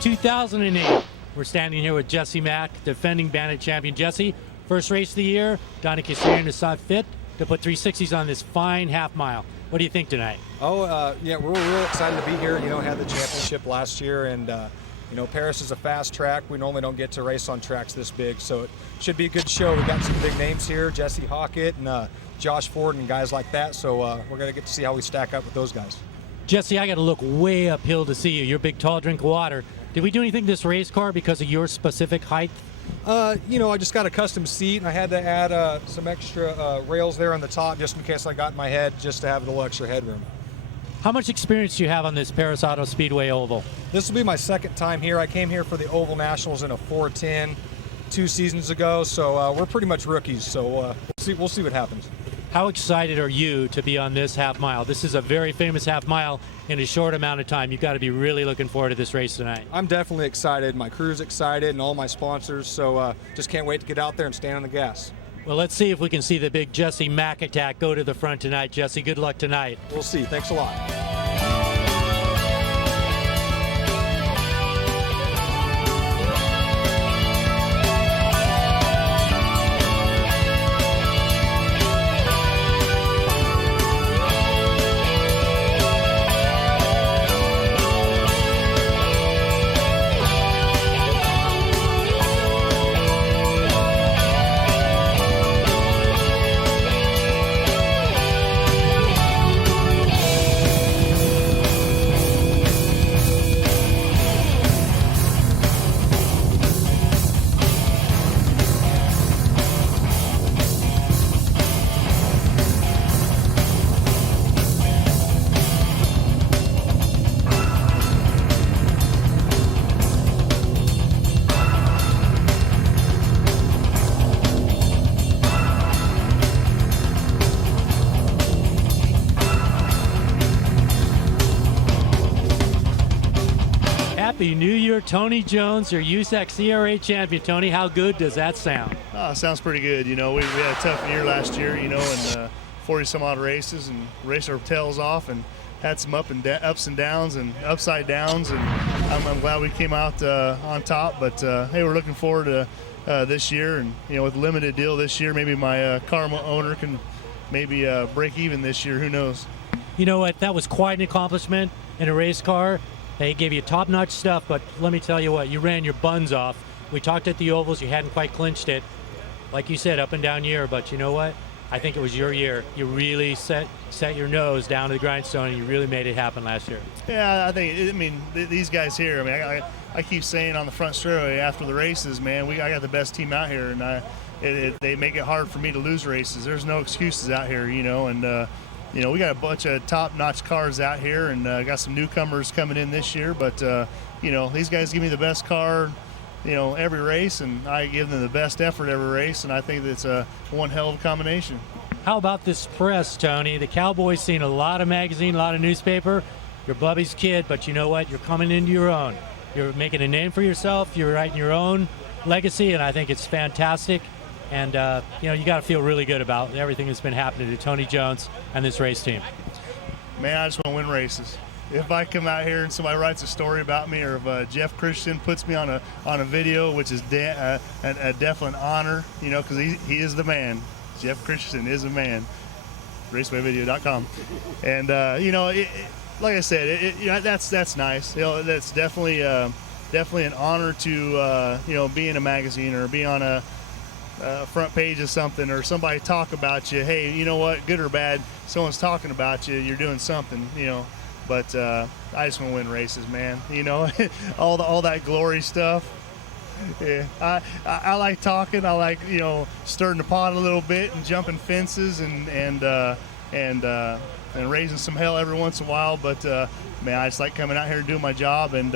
2008. We're standing here with Jesse Mack, defending Bandit champion. Jesse, first race of the year. Donnie Castrian saw fit to put 360s on this fine half mile. What do you think tonight? Yeah, we're real excited to be here. You know, had the championship last year, and you know, Perris is a fast track. We normally don't get to race on tracks this big, so it should be a good show. We got some big names here, Jesse Hockett and Josh Ford and guys like that. So we're gonna get to see how we stack up with those guys. Jesse, I got to look way uphill to see you. You're a big, tall drink of water. Did we do anything to this race car because of your specific height? You know, I just got a custom seat. I had to add some extra rails there on the top just in case I got in my head, just to have a little extra headroom. How much experience do you have on this Perris Auto Speedway oval? This will be my second time here. I came here for the Oval Nationals in a 410 2 seasons ago, so we're pretty much rookies. So we'll see what happens. How excited are you to be on this half mile? This is a very famous half mile in a short amount of time. You've got to be really looking forward to this race tonight. I'm definitely excited. My crew's excited and all my sponsors, so just can't wait to get out there and stand on the gas. Well, let's see if we can see the big Jesse Mack attack go to the front tonight. Jesse, good luck tonight. We'll see. Thanks a lot. Happy New Year, Tony Jones, your USAC CRA champion. Tony, how good does that sound? Sounds pretty good. You know, we had a tough year last year, you know, and 40 some odd races and raced our tails off and had some ups and downs and upside downs, and I'm glad we came out on top. But hey, we're looking forward to this year, and you know, with limited deal this year, maybe my car owner can maybe break even this year. Who knows? You know what? That was quite an accomplishment in a race car. They gave you top-notch stuff, but let me tell you what, you ran your buns off. We talked at the ovals, you hadn't quite clinched it. Like you said, up and down year, but you know what? I think it was your year. You really set your nose down to the grindstone, and you really made it happen last year. Yeah, I mean, these guys here, I mean, I keep saying on the front straightaway after the races, man, I got the best team out here, and they make it hard for me to lose races. There's no excuses out here, you know, and you know, we got a bunch of top-notch cars out here, and got some newcomers coming in this year. But you know, these guys give me the best car, you know, every race, and I give them the best effort every race. And I think that's one hell of a combination. How about this press, Tony? The Cowboys seen a lot of magazine, a lot of newspaper. You're Bubby's kid, but you know what? You're coming into your own. You're making a name for yourself. You're writing your own legacy, and I think it's fantastic. And, you know, you got to feel really good about everything that's been happening to Tony Jones and this race team. Man, I just want to win races. If I come out here and somebody writes a story about me, or if Jeff Christian puts me on a video, which is a definite honor, you know, because he is the man. Jeff Christian is a man. RacewayVideo.com. And, you know, like I said, you know, that's nice. You know, that's definitely an honor to, you know, be in a magazine or be on a front page of something, or somebody talk about you. Hey, you know what, good or bad, someone's talking about you, you're doing something, you know. But I just want to win races, man, you know. all that glory stuff, yeah, I like talking. I like, you know, stirring the pot a little bit and jumping fences and raising some hell every once in a while. But man, I just like coming out here and doing my job and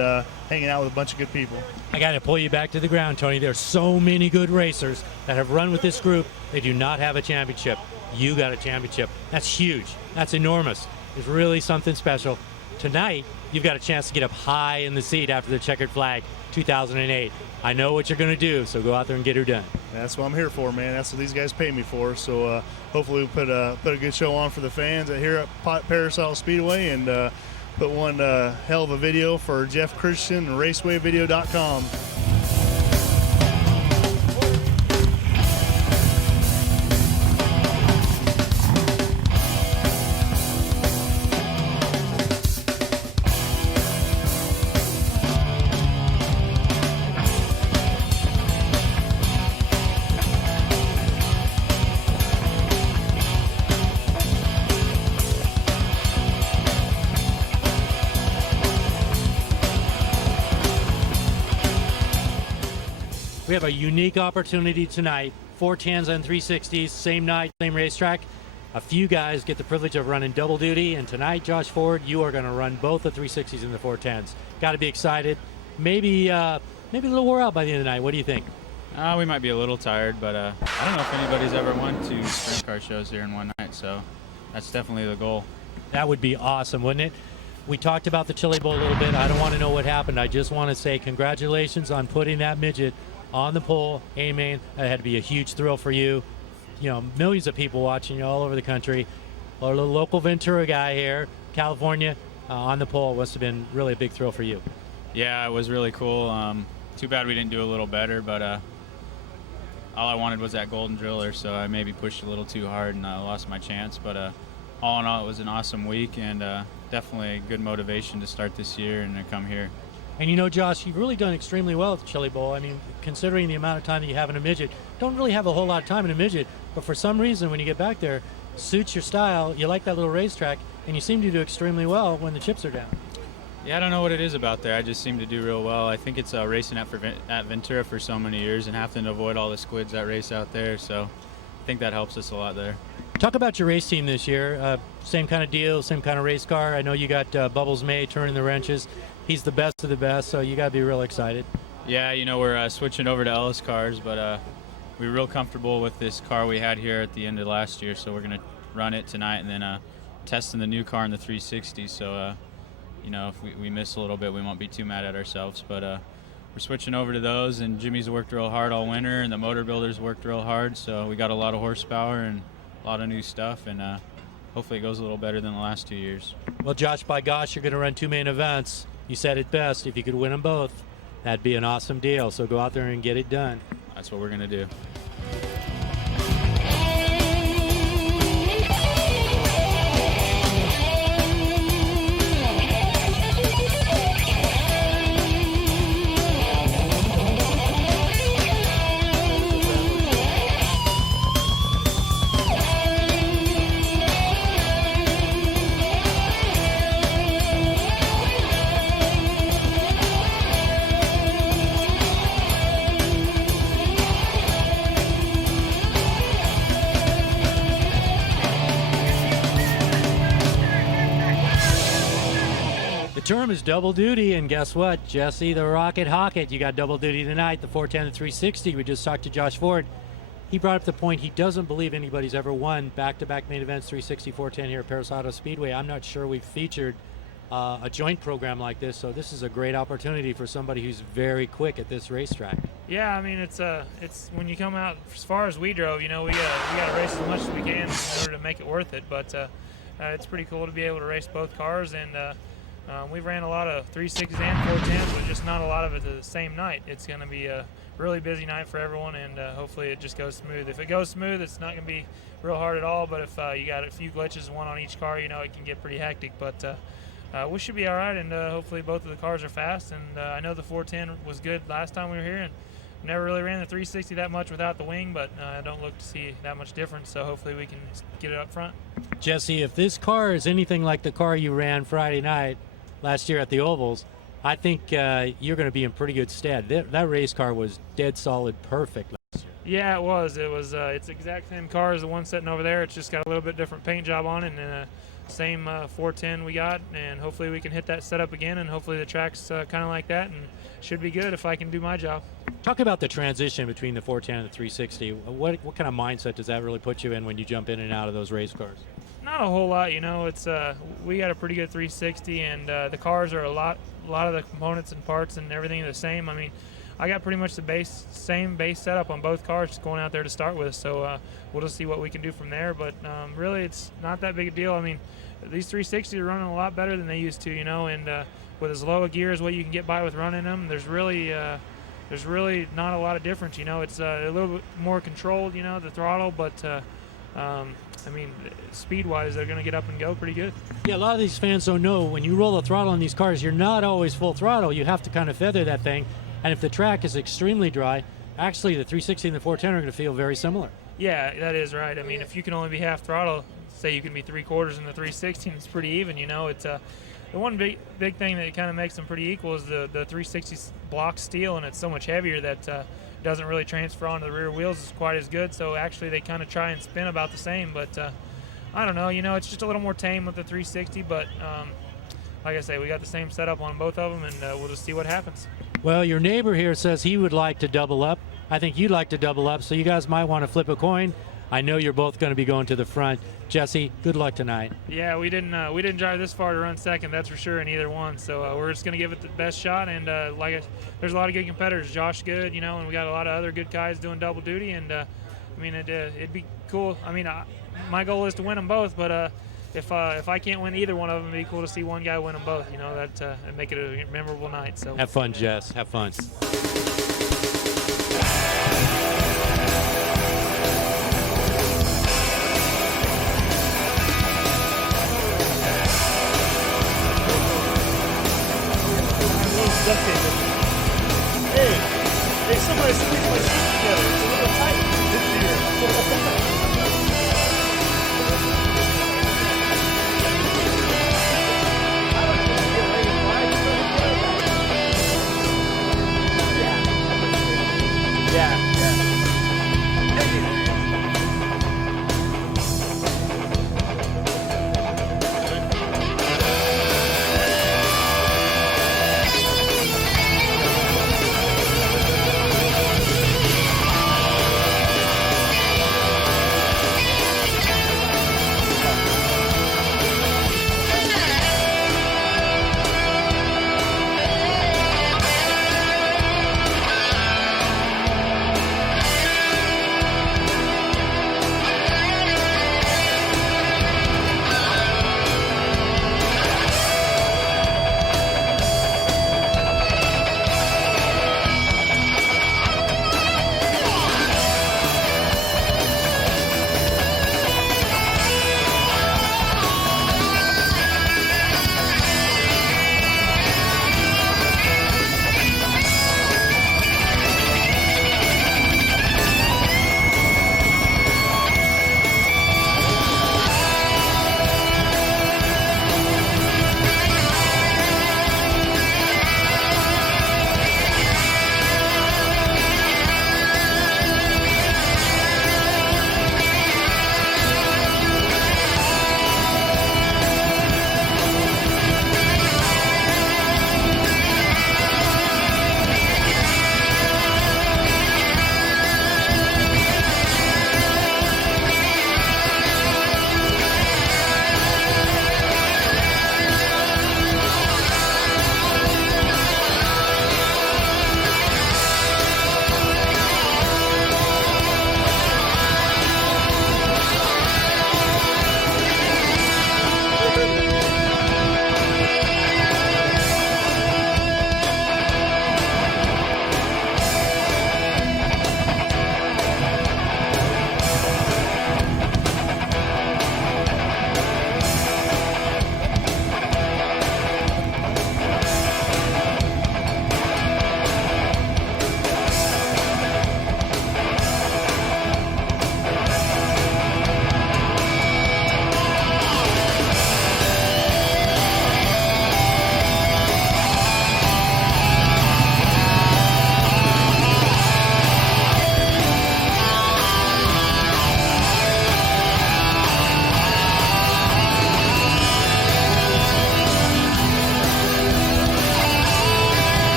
hanging out with a bunch of good people. I got to pull you back to the ground, Tony. There's so many good racers that have run with this group. They do not have a championship. You got a championship. That's huge. That's enormous. It's really something special. Tonight, you've got a chance to get up high in the seat after the checkered flag 2008. I know what you're going to do, so go out there and get her done. That's what I'm here for, man. That's what these guys pay me for. So hopefully we'll put a good show on for the fans here at Perris Auto Speedway, and put one hell of a video for Jeff Christian and racewayvideo.com. We have a unique opportunity tonight. 410s and 360s, same night, same racetrack. A few guys get the privilege of running double duty, and tonight, Josh Ford, you are going to run both the 360s and the 410s. Got to be excited. Maybe a little wore out by the end of the night. What do you think? We might be a little tired, but I don't know if anybody's ever won 2 sprint car shows here in one night, so that's definitely the goal. That would be awesome, wouldn't it? We talked about the Chili Bowl a little bit. I don't want to know what happened. I just want to say congratulations on putting that midget on the pole. A-main. That had to be a huge thrill for you. You know, millions of people watching you all over the country. Our little local Ventura guy here, California, on the pole must have been really a big thrill for you. Yeah, it was really cool. Too bad we didn't do a little better, but all I wanted was that golden driller, so I maybe pushed a little too hard and lost my chance. But all in all, it was an awesome week and definitely good motivation to start this year and to come here. And you know, Josh, you've really done extremely well at the Chili Bowl. I mean, considering the amount of time that you have in a midget, don't really have a whole lot of time in a midget, but for some reason, when you get back there, suits your style, you like that little racetrack, and you seem to do extremely well when the chips are down. Yeah, I don't know what it is about there. I just seem to do real well. I think it's racing at Ventura for so many years and having to avoid all the squids that race out there, so I think that helps us a lot there. Talk about your race team this year. Same kind of deal, same kind of race car. I know you got Bubbles May turning the wrenches. He's the best of the best, so you got to be real excited. Yeah, you know, we're switching over to Ellis cars, but we're real comfortable with this car we had here at the end of last year, so we're going to run it tonight and then testing the new car in the 360. So, you know, if we miss a little bit, we won't be too mad at ourselves. But we're switching over to those, and Jimmy's worked real hard all winter, and the motor builders worked real hard, so we got a lot of horsepower and a lot of new stuff, and hopefully it goes a little better than the last 2 years. Well, Josh, by gosh, you're going to run 2 main events. You said it best. If you could win them both, that'd be an awesome deal. So go out there and get it done. That's what we're going to do. The term is double duty, and guess what? Jesse the Rocket Hockett, you got double duty tonight, the 410 and 360. We just talked to Josh Ford. He brought up the point he doesn't believe anybody's ever won back-to-back main events, 360, 410 here at Perris Auto Speedway. I'm not sure we've featured a joint program like this, so this is a great opportunity for somebody who's very quick at this racetrack. Yeah, I mean, it's when you come out as far as we drove, you know, we got to race as much as we can in order to make it worth it. But it's pretty cool to be able to race both cars, and we've ran a lot of 360s and 410s, but just not a lot of it the same night. It's going to be a really busy night for everyone, and hopefully it just goes smooth. If it goes smooth, it's not going to be real hard at all, but if you got a few glitches, one on each car, you know, it can get pretty hectic. But we should be all right, and hopefully both of the cars are fast. And I know the 410 was good last time we were here, and never really ran the 360 that much without the wing, but I don't look to see that much difference, so hopefully we can get it up front. Jesse, if this car is anything like the car you ran Friday night last year at the Ovals, I think you're going to be in pretty good stead. That race car was dead solid perfect last year. Yeah, it was. It's the exact same car as the one sitting over there. It's just got a little bit different paint job on it, and same 410 we got, and hopefully we can hit that setup again, and hopefully the track's kind of like that, and should be good if I can do my job. Talk about the transition between the 410 and the 360. What kind of mindset does that really put you in when you jump in and out of those race cars? Not a whole lot, you know. It's we got a pretty good 360, and the cars are a lot of the components and parts and everything are the same. I mean, I got pretty much the same base setup on both cars just going out there to start with, so we'll just see what we can do from there. But really, it's not that big a deal. I mean, these 360s are running a lot better than they used to, and with as low a gear as what you can get by with running them, there's really not a lot of difference. It's a little bit more controlled, the throttle, but speed-wise, they're going to get up and go pretty good. Yeah, a lot of these fans don't know when you roll the throttle on these cars, you're not always full throttle. You have to kind of feather that thing, and if the track is extremely dry, actually the 360 and the 410 are going to feel very similar. Yeah, that is right. If you can only be half throttle, say you can be 3/4 in the 360, it's pretty even. It's the one big thing that kind of makes them pretty equal is the 360 block steel, and it's so much heavier that doesn't really transfer onto the rear wheels as quite as good. So actually, they kind of try and spin about the same. But I don't know. It's just a little more tame with the 360. But like I say, we got the same setup on both of them, and we'll just see what happens. Well, your neighbor here says he would like to double up. I think you'd like to double up, so you guys might want to flip a coin. I know you're both going to be going to the front. Jesse, good luck tonight. Yeah, we didn't drive this far to run second, that's for sure, in either one. So we're just going to give it the best shot. And there's a lot of good competitors. Josh good, and we got a lot of other good guys doing double duty. And it'd be cool. My goal is to win them both, but if I can't win either one of them, it'd be cool to see one guy win them both. That'd make it a memorable night. So have fun, Jess. Have fun. Hey, somebody squeeze my seat together. It's a little tight this year.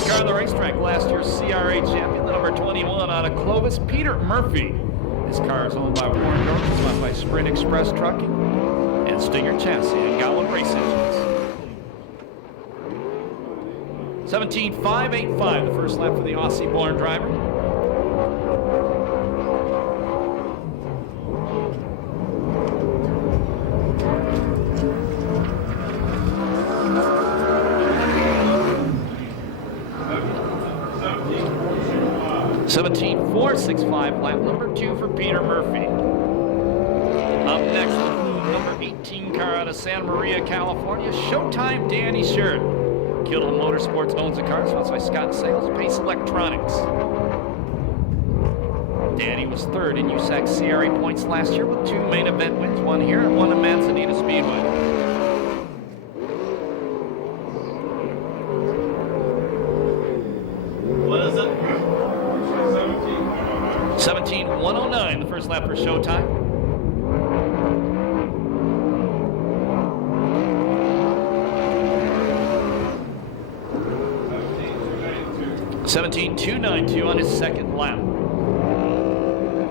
First car on the racetrack, last year's CRA champion, the number 21 out of Clovis, Peter Murphy. This car is owned by Warren Dorfman, sponsored by Sprint Express Trucking and Stinger Chassis and Gowan Race Engines. 17.585, the first lap for the Aussie-born driver. .465, lap number 2 for Peter Murphy. Up next, the number 18 car out of Santa Maria, California, Showtime Danny Shirt. Kittle Motorsports owns the car, sponsored by Scott Sales, Pace Electronics. Danny was third in USAC CRA points last year with 2 main event wins, one here and one in Manzanita Speedway. 17.109, the first lap for Showtime. .17.292 on his second lap.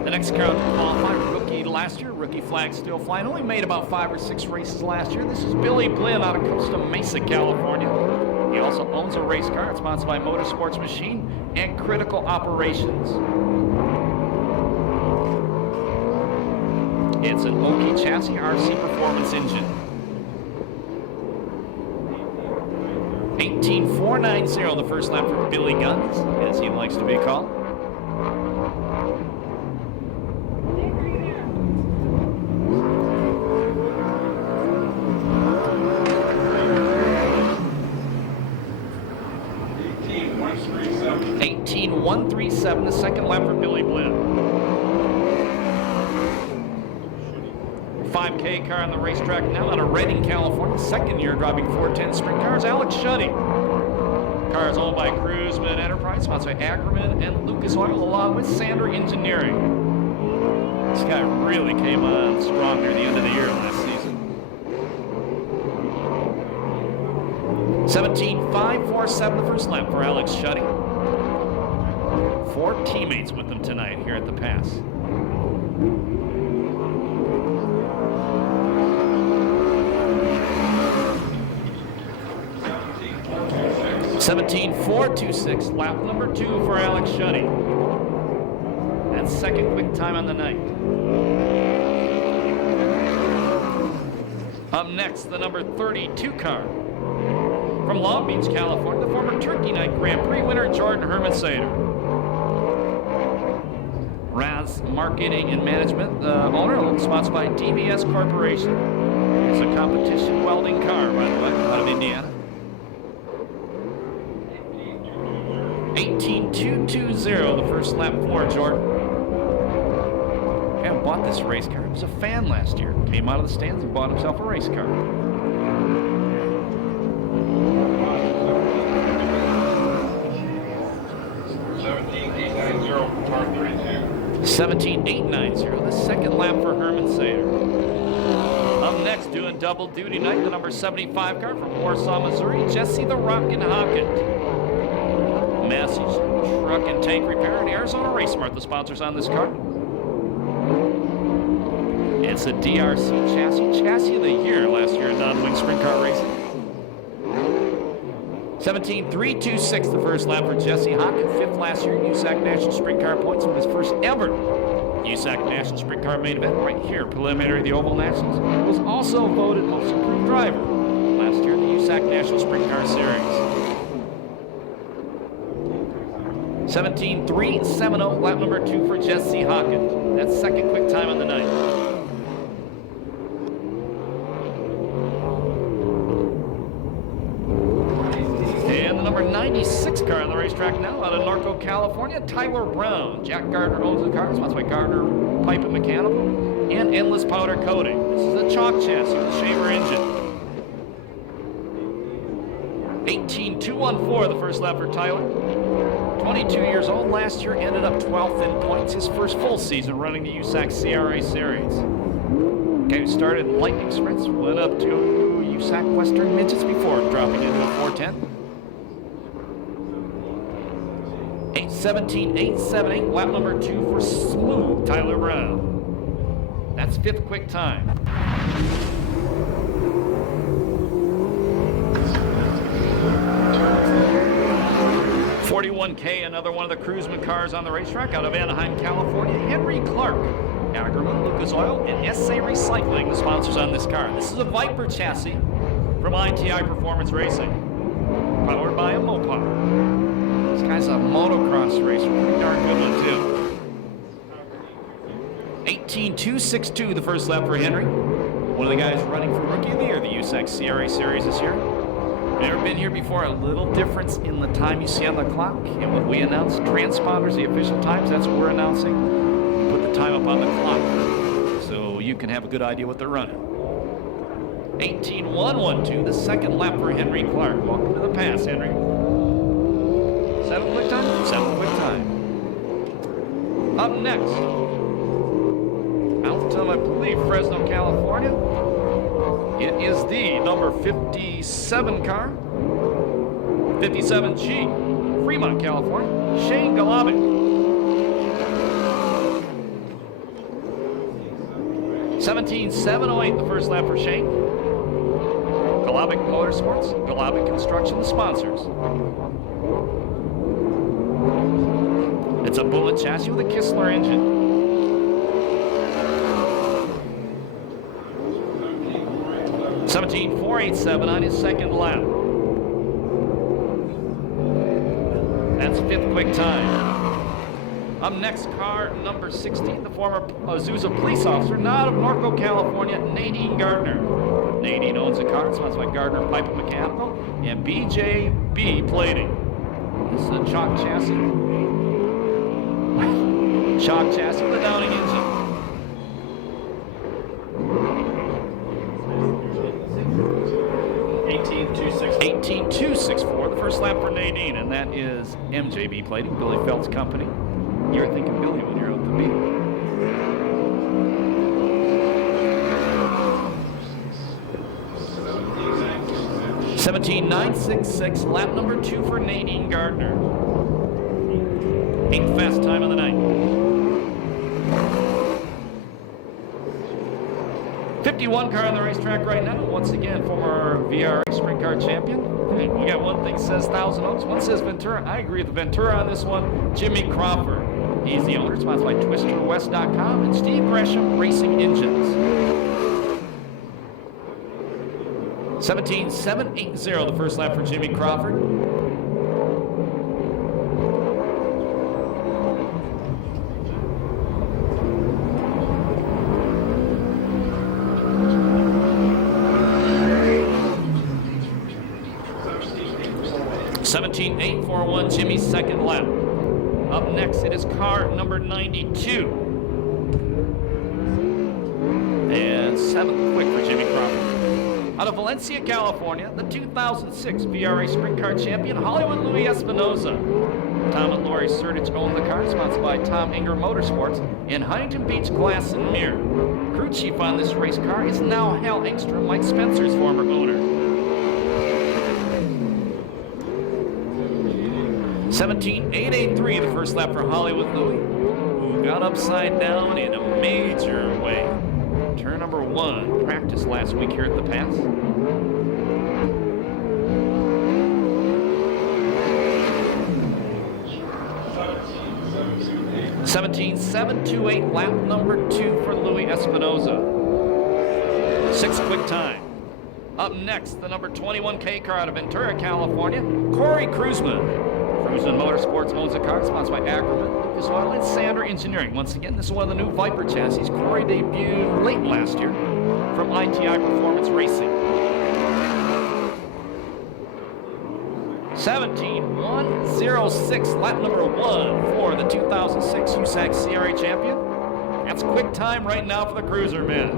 The next car to qualify, rookie last year, rookie flag still flying, only made about 5 or 6 races last year. This is Billy Blinn out of Costa Mesa, California. He also owns a race car. It's sponsored by Motorsports Machine and Critical Operations. It's an Oki chassis RC performance engine. 18.490, the first lap for Billy Guns, as he likes to be called. .137, the second lap for Billy Blinn. 5K car on the racetrack now out of Redding, California. Second year driving 410 Sprint Cars, Alex Shuddy. Car is owned by Cruiseman Enterprise, sponsored by Ackerman and Lucas Oil, along with Sander Engineering. This guy really came on strong near the end of the year last season. 17.547, the first lap for Alex Shuddy. 4 teammates with them tonight here at the Pass. 17.426, lap number 2 for Alex Shuddy. That's second quick time on the night. Up next, the number 32 car. From Long Beach, California, the former Turkey Night Grand Prix winner, Jordan Hermansader. Raz Marketing and Management, the owner, sponsored by DBS Corporation. It's a competition welding car, by the way, out of Indiana. 18.220, the first lap for Jordan. Yeah, bought this race car. He was a fan last year. Came out of the stands and bought himself a race car. 17.890, the second lap for Hermansader. Up next, doing double duty night, the number 75 car from Warsaw, Missouri, Jesse the Rockin' Hockett. Massey's Truck and Tank Repair and Arizona Race Smart, the sponsors on this car. It's a DRC chassis of the year last year in non-wing sprint car racing. 17.326, the first lap for Jesse Hockett, 5th last year in USAC National Sprint Car points from his first ever USAC National Sprint Car main event right here, preliminary of the Oval Nationals. Was also voted most improved driver last year in the USAC National Sprint Car Series. 17.370, lap number 2 for Jesse Hockett. That's second quick time on the night. And the number 96 car on the racetrack now out of Norco, California, Tyler Brown. Jack Gardner owns the car, sponsored by Gardner Pipe and Mechanical and Endless Powder Coating. This is a chalk chassis with a Shaver engine. 18.214, the first lap for Tyler. 22 years old, last year ended up 12th in points, his first full season running the USAC CRA Series. Okay, started in lightning sprints, went up to USAC Western Midgets before dropping into the 410. 17.878, lap number 2 for Smooth Tyler Brown. That's 5th quick time. $41K, another one of the Cruiseman cars on the racetrack out of Anaheim, California. Henry Clark, Ackerman, Lucas Oil, and SA Recycling, the sponsors on this car. This is a Viper chassis from ITI Performance Racing, powered by a Mopar. This guy's a motocross racer, pretty darn good one too. 18.262 the first lap for Henry. One of the guys running for Rookie of the Year, the USAC CRA Series this year. Never been here before. A little difference in the time you see on the clock and what we announce. Transponders, the official times, that's what we're announcing. We put the time up on the clock so you can have a good idea what they're running. 18.112, the second lap for Henry Clark. Welcome to the pass, Henry. 7 quick time? 7 quick time. Up next, out of, I believe, Fresno, California. It is the number 57 car, 57G, Fremont, California, Shane Golobic. $17.708 the first lap for Shane. Golobic Motorsports, Golobic Construction, the sponsors. It's a bullet chassis with a Kistler engine. $17.487 on his second lap. That's 5th quick time. Up next, car number 16, the former Azusa police officer, now out of Norco, California, Nadine Gardner. Nadine owns a car, sponsored by Gardner Pipe and Mechanical and BJB Plating. This is a chalk chassis. Chalk chassis with a Downing engine. 18.264, the first lap for Nadine, and that is MJB Plating, Billy Felt's company. You're thinking Billy when you're out the beat. $17.966, lap number 2 for Nadine Gardner. 8th fast time of the night. 51 car on the racetrack right now. Once again, former CRA Sprint Car champion. And we got one thing that says Thousand Oaks, one says Ventura. I agree with Ventura on this one. Jimmy Crawford. He's the owner, sponsored by TwisterWest.com and Steve Gresham Racing Engines. 17.780 the first lap for Jimmy Crawford. $17.841, Jimmy's second lap. Up next, it is car number 92. And 7th quick for Jimmy Crawford. Out of Valencia, California, the 2006 CRA Sprint Car champion, Hollywood Louis Espinoza. Tom and Lori Sertich own the car, sponsored by Tom Ingram Motorsports and Huntington Beach Glass and Mirror. Crew chief on this race car is now Hal Engstrom, Mike Spencer's former owner. 17.883 the first lap for Hollywood Louis, who got upside down in a major way. Turn number 1, practice last week here at the pass. $17.728, lap number 2 for Louis Espinoza. 6th quick time. Up next, the number 21K car out of Ventura, California, Corey Cruiseman. Cruiseman Motorsports owns a car, sponsored by Ackerman, Lucas Oil, and Sander Engineering. Once again, this is one of the new Viper chassis. Corey debuted late last year from ITI Performance Racing. 17.106, lap number 1 for the 2006 USAC CRA champion. That's quick time right now for the Cruiser men.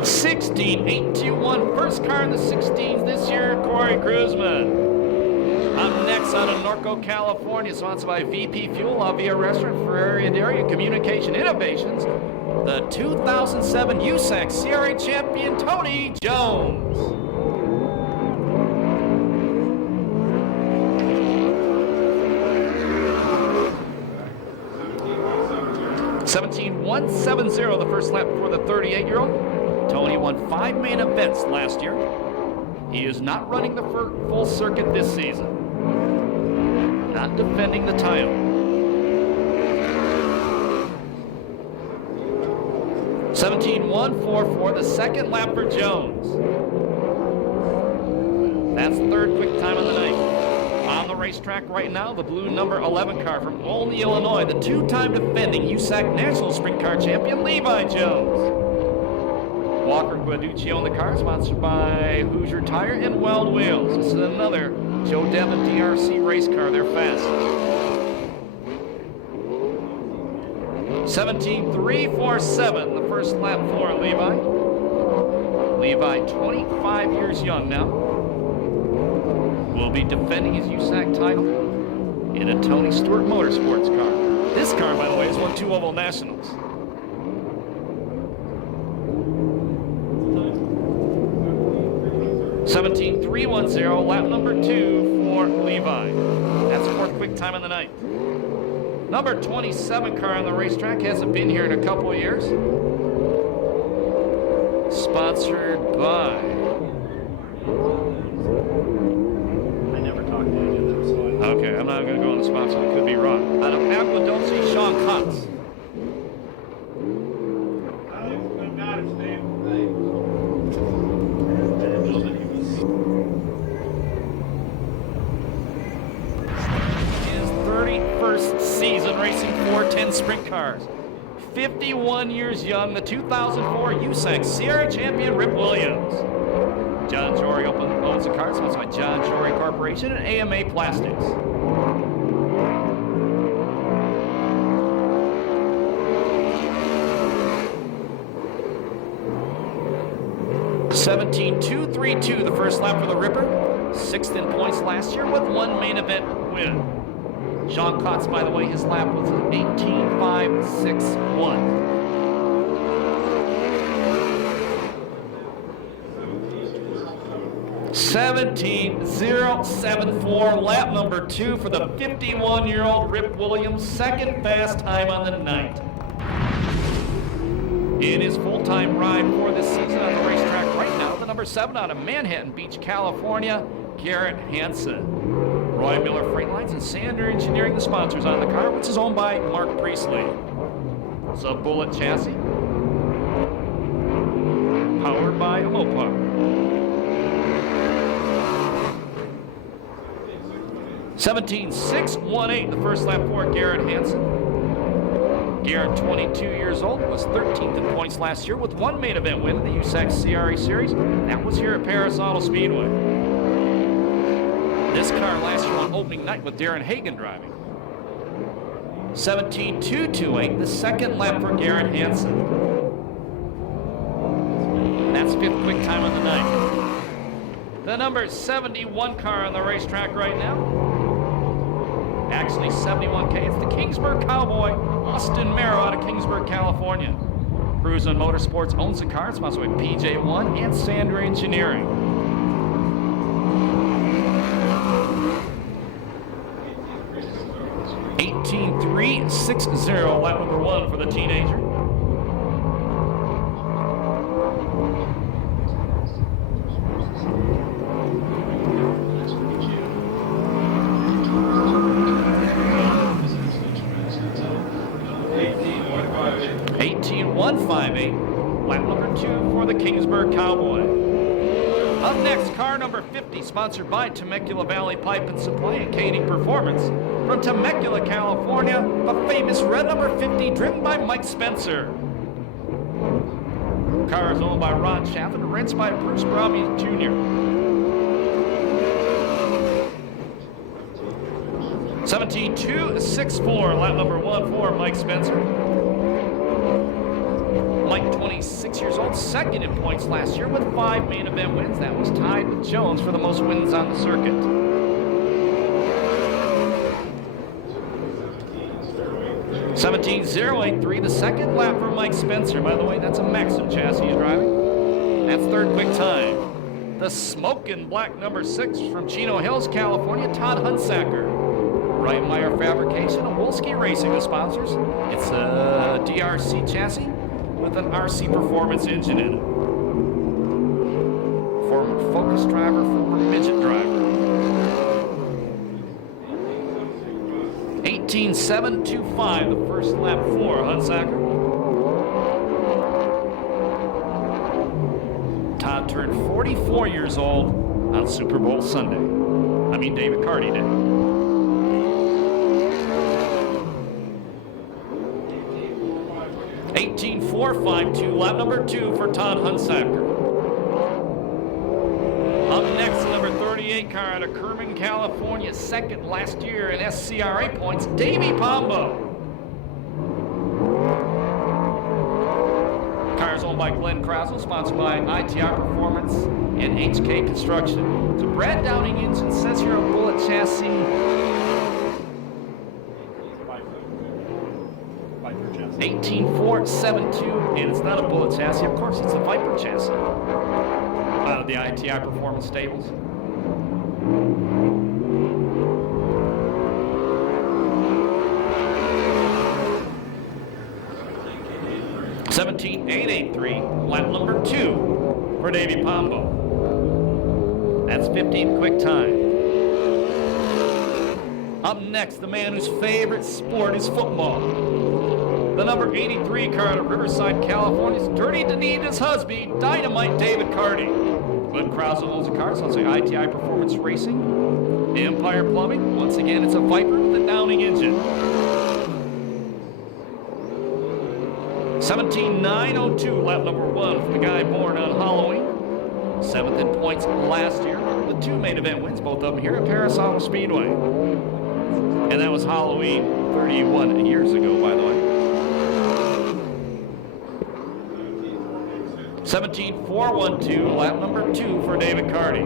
16.821, first car in the 16s this year, Corey Cruiseman. Up next out of Norco, California, sponsored by VP Fuel, Avia Restaurant, Ferrari and Area Communication Innovations, the 2007 USAC CRA champion, Tony Jones. 17.170 the first lap for the 38-year-old. Tony won 5 main events last year. He is not running the full circuit this season. Not defending the title. 17.144 the second lap for Jones. That's the third quick time of the night. On the racetrack right now, the blue number 11 car from Olney, Illinois, the two-time defending USAC National Sprint Car champion, Levi Jones. Walker Guaducci on the car, sponsored by Hoosier Tire and Weld Wheels. This is another Joe Devon DRC race car. They're fast. 17.347 the first lap for Levi. Levi, 25 years young now, will be defending his USAC title in a Tony Stewart Motorsports car. This car, by the way, has won 2 Oval Nationals. (17.310) lap number 2 for Levi. That's 4th quick time of the night. Number 27 car on the racetrack, hasn't been here in a couple of years. Sponsored by... I never talked to any of them, so I... Okay, I'm not going to go on the sponsor. I could be wrong. Out of Agua Dulce, Sean Kotz. His 31st season racing 410 sprint cars. 51 years young, the 2004 USAC CRA champion, Rip Williams. John Jory owns the car, sponsored by John Jory Corporation and AMA Plastics. (17.232) the first lap for the Ripper. 6th in points last year with 1 main event win. Sean Kotz, by the way, his lap was an 18.561. (17.074) lap number 2 for the 51-year-old Rip Williams, 2nd fast time on the night. In his full-time ride for this season on the racetrack right now, the number 7 out of Manhattan Beach, California, Garrett Hansen. Roy Miller Freight Lines and Sander Engineering, the sponsors on the car, which is owned by Mark Priestley. It's a Bullet chassis, powered by Mopar. 17.618 the first lap for Garrett Hansen. Garrett, 22 years old, was 13th in points last year with 1 main event win in the USAC CRA Series. That was here at Perris Auto Speedway. This car last year on opening night with Darren Hagan driving. 17.228, the second lap for Garrett Hansen. That's 5th quick time of the night. The number 71 car on the racetrack right now. Actually 71K, it's the Kingsburg Cowboy, Austin Merrow out of Kingsburg, California. Cruisin' Motorsports owns the car, sponsored by PJ1 and Sander Engineering. 18.360, lap number 1 for the teenager. Lap number 2 for the Kingsburg Cowboy. Up next, car number 50, sponsored by Temecula Valley Pipe and Supply and Kading Performance. From Temecula, California, the famous red number 50, driven by Mike Spencer. Car is owned by Ron Chaffin and rents by Bruce Bromley Jr. 17.264, lap number 1 for Mike Spencer. Mike, 26 years old, 2nd in points last year with 5 main event wins. That was tied with Jones for the most wins on the circuit. 17.083, the second lap for Mike Spencer. By the way, that's a Maxim chassis he's driving. That's third quick time. The smoking black number 6 from Chino Hills, California, Todd Hunsacker. Reitmeyer Fabrication and Wolski Racing, the sponsors. It's a DRC chassis with an RC Performance engine in it. Former Focus driver, former midget driver. 18.725, the first lap for Hunsacker. Todd turned 44 years old on Super Bowl Sunday. David Carty Day. .18452, lap number 2 for Todd Hunsacker. Up next, the number 38 car out of Kerman, California, second last year in SCRA points, Davey Pombo. Car is owned by Glenn Krasel, sponsored by ITR Performance and HK Construction. It's a Brad Downing engine, says here a Bullet chassis. 18472, and it's not a Bullet chassis, of course, it's a Viper chassis. Out of the ITI Performance stables. .17883, lap number 2 for Davey Pombo. That's 15th quick time. Up next, the man whose favorite sport is football. The number 83 car out of Riverside, California's dirty to need his husband, Dynamite David Carty. Glenn Krause owns the car, so it's a ITI Performance Racing. Empire Plumbing, once again, it's a Viper with a Downing engine. 17902, lap number 1 for the guy born on Halloween. 7th in points last year. The 2 main event wins, both of them here at Perris Auto Speedway. And that was Halloween 31 years ago, by the way. 17412, lap number 2 for David Carty.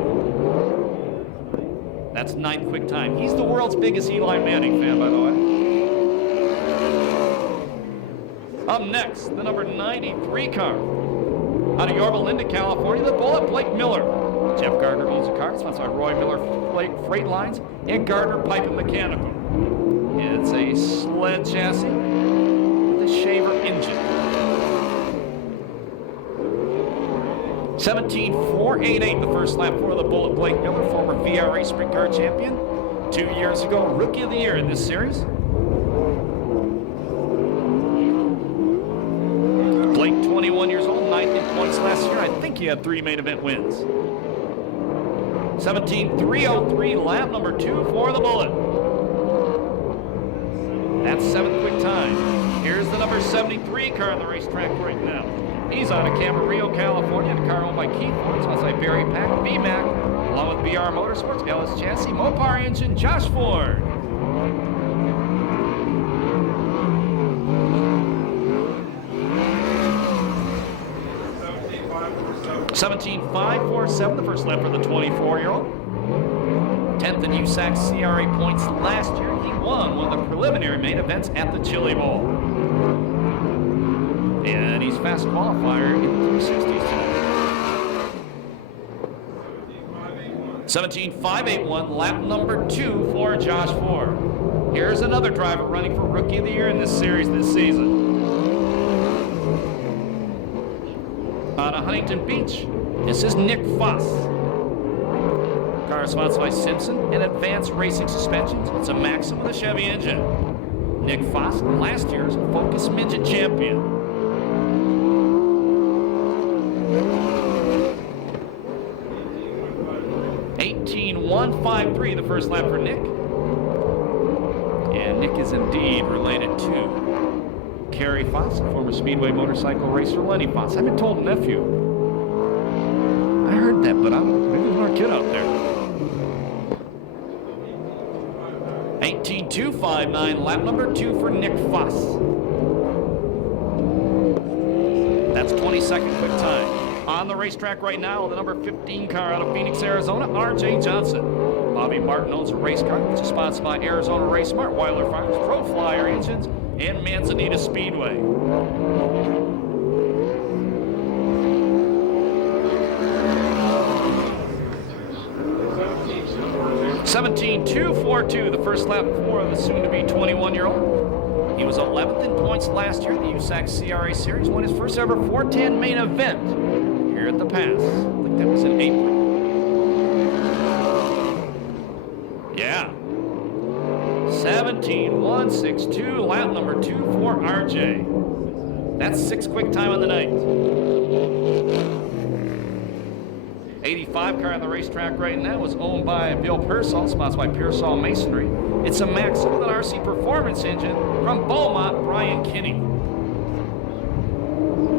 That's 9th quick time. He's the world's biggest Eli Manning fan, by the way. Up next, the number 93 car. Out of Yorba Linda, California, the Bullet, Blake Miller. Jeff Gardner owns the car. It's sponsored by Roy Miller Freight Lines and Gardner Pipe and Mechanical. It's a sled chassis with a shaver engine. 17488, the first lap for the Bullet, Blake Miller, former CRA Sprint Car champion. 2 years ago, Rookie of the Year in this series. Blake, 21 years old, 9th in points last year. I think he had 3 main event wins. 17303, lap number 2 for the Bullet. That's 7th quick time. Here's the number 73 car on the racetrack right now. He's out of Camarillo, California, the car owned by Keith Ford, sponsored by Barry Pack, VMAC, along with BR Motorsports, Ellis Chassis, Mopar Engine, Josh Ford. 17547, the first lap for the 24-year-old. 10th in USAC CRA points last year. He won one of the preliminary main events at the Chili Bowl. And he's fast qualifier in the 360s tonight. 17581, lap number 2 for Josh Ford. Here's another driver running for Rookie of the Year in this series this season. Out of Huntington Beach, this is Nick Foss. Car is sponsored by Simpson and Advanced Racing Suspensions. It's a Maxim with a Chevy engine. Nick Foss, last year's Focus Midget champion. 18153, the first lap for Nick. And Nick is indeed related to Kerry Foss, former Speedway motorcycle racer Lenny Foss. I've been told nephew. I heard that, but maybe there's another kid out there. 18259, lap number 2 for Nick Foss. That's 22nd quick time. On the racetrack right now, the number 15 car out of Phoenix, Arizona, R.J. Johnson. Bobby Martin owns a race car, which is sponsored by Arizona Race Smart, Weiler Farms, Pro Flyer Engines, and Manzanita Speedway. 17.242, the first lap for the soon-to-be 21-year-old. He was 11th in points last year in the USAC CRA Series, won his first ever 410 main event here at the Pass. I think that was in April. Yeah. 17.162, lap number 2 for RJ. That's 6th quick time on the night. 85 car on the racetrack right now is owned by Bill Perris, sponsored by Perris Auto Masonry. It's a Max Golden RC Performance engine from Beaumont, Brian Kinney.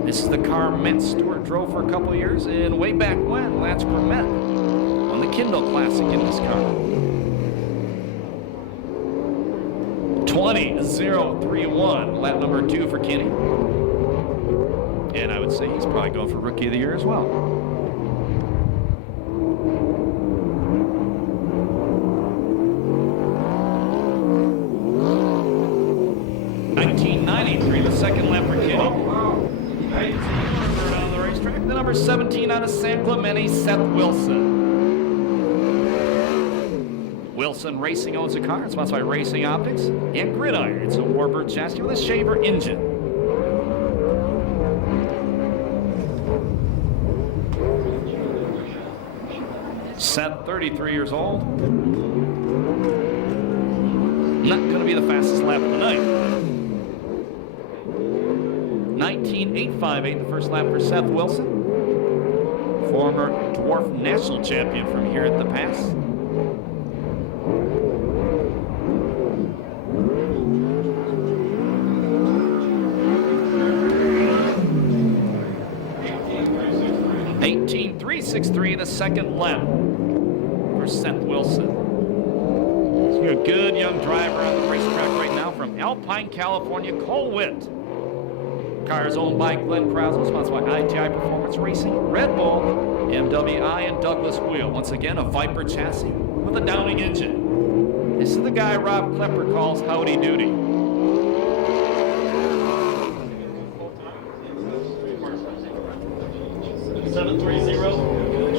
This is the car Matt Stewart drove for a couple of years, and way back when, Lance Grimet won the Kindle Classic in this car. 20.031, lap number 2 for Kinney. And I would say he's probably going for Rookie of the Year as well. 1993, the second lap for Kinney. Around the racetrack, the number 17 out of San Clemente, Seth Wilson. Wilson Racing owns a car. It's sponsored by Racing Optics and Gridiron. It's a Warbird chassis with a Shaver engine. Seth, 33 years old. Not going to be the fastest lap of the night. 19.858, the first lap for Seth Wilson. Former Dwarf National Champion from here at the Pass. .363, the second lap for Seth Wilson. So you're a good young driver on the racetrack right now from Alpine, California, Cole Witt. Car is owned by Glenn Krause, sponsored by ITI Performance Racing, Red Bull, MWI, and Douglas Wheel. Once again, a Viper chassis with a Downing engine. This is the guy Rob Klepper calls Howdy Doody.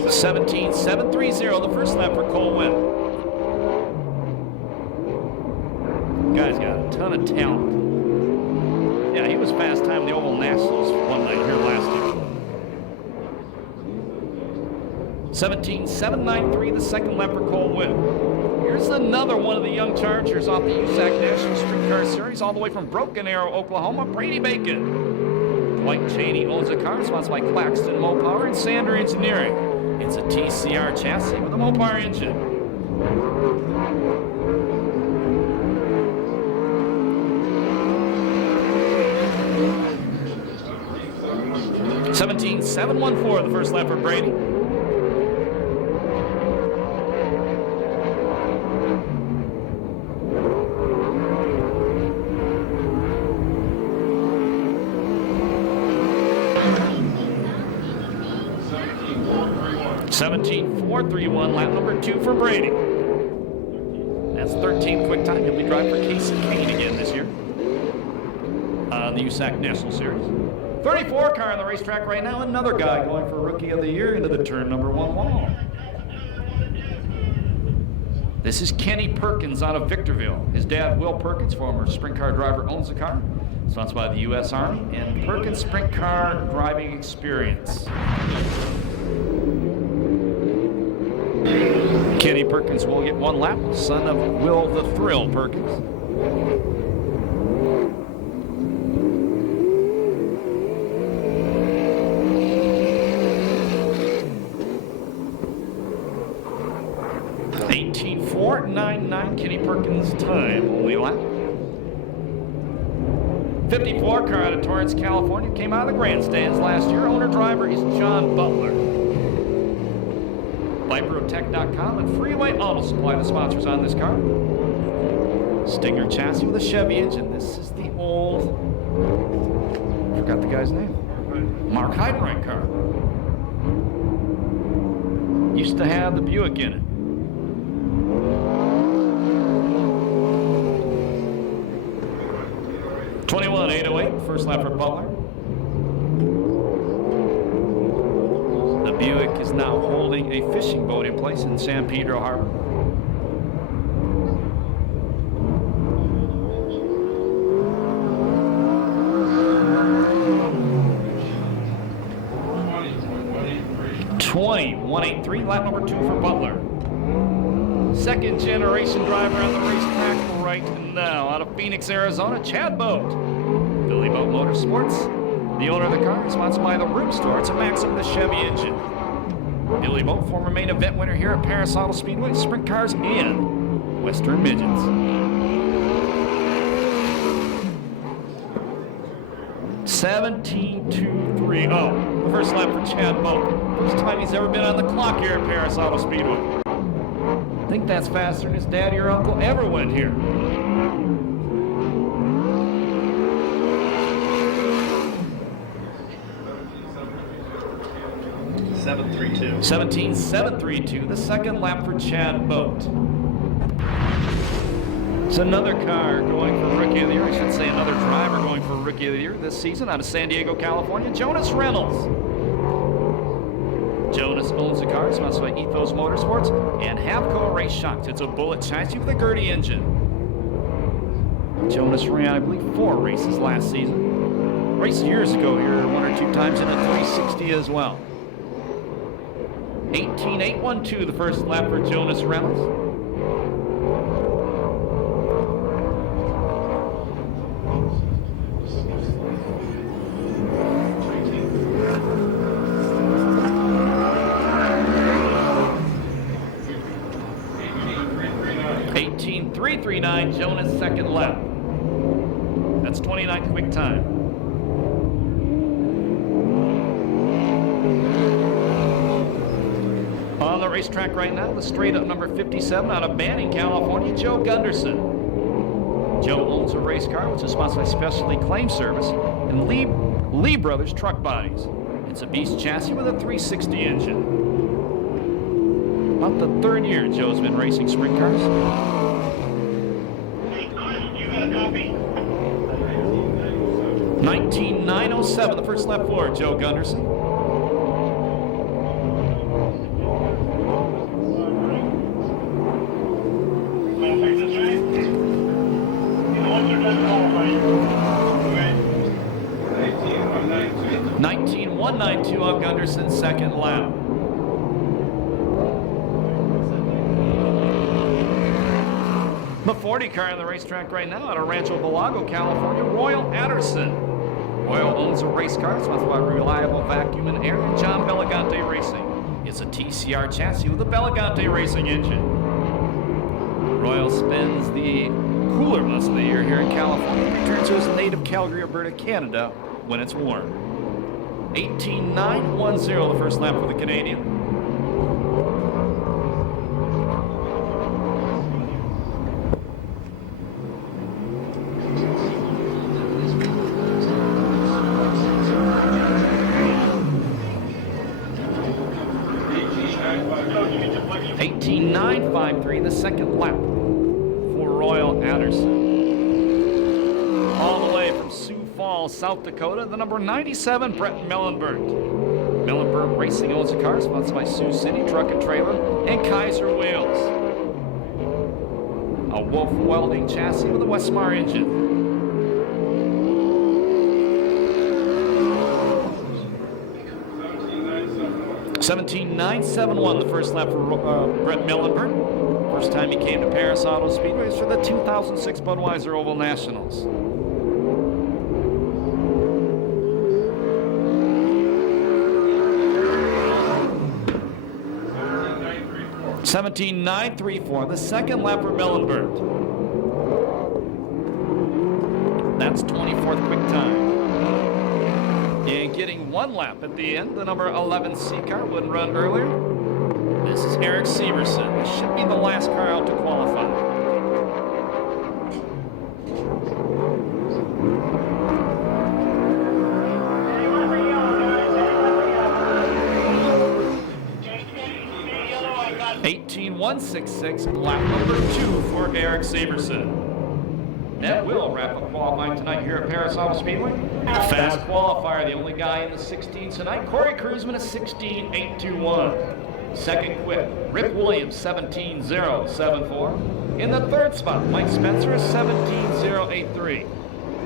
17.730, the first lap for Cole Witt. Guy's got a ton of talent. Yeah, he was fast time in the Oval Nationals one night here last year. 17.793, the second lap for Cole Witt. Here's another one of the young Chargers off the USAC National Sprint Cars Series, all the way from Broken Arrow, Oklahoma, Brady Bacon. Dwight Cheney owns a car, sponsored by Claxton Mopar and Sander Engineering. It's a TCR chassis with a Mopar engine. 17.714, the first lap for Brady. .431, lap number 2 for Brady. That's 13th quick time. He'll be driving for Casey Kane again this year. The USAC National Series. 34 car on the racetrack right now. Another guy going for Rookie of the Year into the turn number 1 wall. This is Kenny Perkins out of Victorville. His dad, Will Perkins, former sprint car driver, owns the car. Sponsored by the U.S. Army and Perkins Sprint Car Driving Experience. Kenny Perkins will get 1 lap, son of Will the Thrill Perkins. .18499, Kenny Perkins' time, only lap. 54 car out of Torrance, California, came out of the grandstands last year. Owner-driver is John Butler. Viperotech.com and Freeway Auto Supply, the sponsors on this car. Stinger chassis with a Chevy engine. This is the old, forgot the guy's name, Mark Heidenreich car. Used to have the Buick in it. 1:08.08, first lap for Butler. The Buick is now holding a fishing boat in place in San Pedro Harbor. .183, lap number 2 for Butler. Second generation driver on the racetrack right now out of Phoenix, Arizona, Chad Boat. Billy Boat Motorsports. The owner of the car is sponsored by the Rib Store. It's a Maxim the Chevy engine. Billy Boat, former main event winner here at Perris Auto Speedway, Sprint Cars, and Western Midgets. .17.230. First lap for Chad Boat. First time he's ever been on the clock here at Perris Auto Speedway. I think that's faster than his daddy or uncle ever went here. 17.732, the second lap for Chad Boat. It's another car going for Rookie of the Year. I should say another driver going for Rookie of the Year this season out of San Diego, California, Jonas Reynolds. Jonas owns the car, sponsored by Ethos Motorsports and Havco Race Shocks. It's a Bullet chassis with a Gertie engine. Jonas ran, I believe, 4 races last season. Raced years ago here 1 or 2 times in a 360 as well. 18.812, the first lap for Jonas Reynolds. .339, Jonas' second lap. That's 29th quick time. On the racetrack right now, the straight up number 57 out of Banning, California, Joe Gunderson. Joe owns a race car, which is sponsored by Specialty Claim Service and Lee Brothers Truck Bodies. It's a Beast chassis with a 360 engine. About the 3rd year Joe's been racing sprint cars. Hey, Chris, you got a copy? 19.907, the first lap for Joe Gunderson. Wanna fix this right? Once you're done qualifying, okay? 19.192 on Gunderson's second lap. The 40 car on the racetrack right now out of Rancho Belago, California, Royal Anderson. Royal owns a race car sponsored by Reliable Vacuum and Air and John Belagante Racing. It's a TCR chassis with a Belagante Racing engine. Royal spends the cooler months of the year here in California, returns to his native Calgary, Alberta, Canada when it's warm. 18.910, the first lap for the Canadian. .953, the second lap for Royal Anderson. All the way from Sioux Falls, South Dakota, the number 97, Brett Mellenberg. Mellenberg Racing owns a car sponsored by Sioux City Truck and Trailer and Kaiser Wheels. A Wolf Welding chassis with a Westmar engine. .17971, the first lap for Brett Mellenberg. First time he came to Perris Auto Speedway is for the 2006 Budweiser Oval Nationals. .17934, the second lap for Mellenberg. That's 24th quick time. And getting 1 lap at the end, the number 11 C car wouldn't run earlier. This is Eric Severson. This should be the last car out to qualify. Anyone for yellow, guys? Anyone for yellow? 18.166, lap number 2 for Eric Severson. That will will wrap up qualifying tonight here at Perris Auto Speedway. Fast qualifier, the only guy in the 16 tonight, Corey Cruzman, a 16.821. Second quit, Rick Williams, 17.074. In the third spot, Mike Spencer, a 17.083.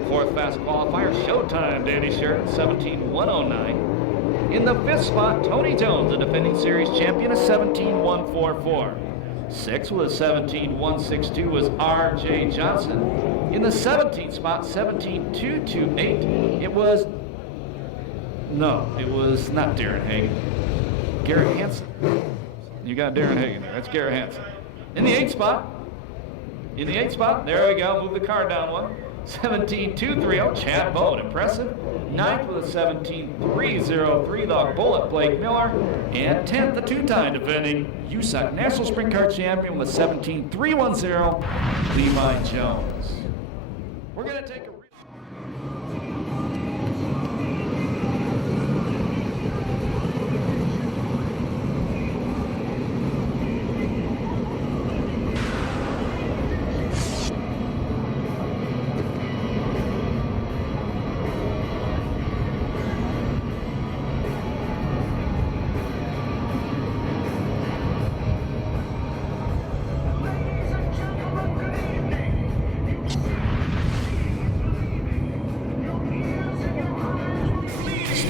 Fourth fast qualifier, Showtime, Danny Sheridan, 17.109. In the fifth spot, Tony Jones, the defending series champion, a 17.144. Sixth with a 17.162 was R.J. Johnson. In the 17th spot, 17.228, it was not Darren Hagan. Garrett Hansen. You got Darren Hagan there. That's Garrett Hansen. In the 8th spot, there we go. Move the car down one. 17.230, Chad Bowden, impressive. 9th with a 17.303, the Bullet, Blake Miller. And 10th, the two-time defending USAC National Sprint Car champion with 17.310, Levi Jones. We're going to take a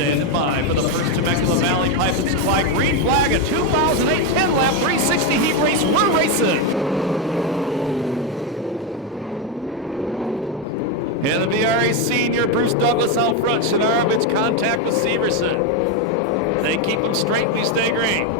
standing by for the first Temecula Valley Pipe and Supply green flag, a 2008 10-lap 360 heat race. We're racing. And the VRA senior Bruce Douglas out front. Shanarovich contact with Severson. They keep them straight, we stay green.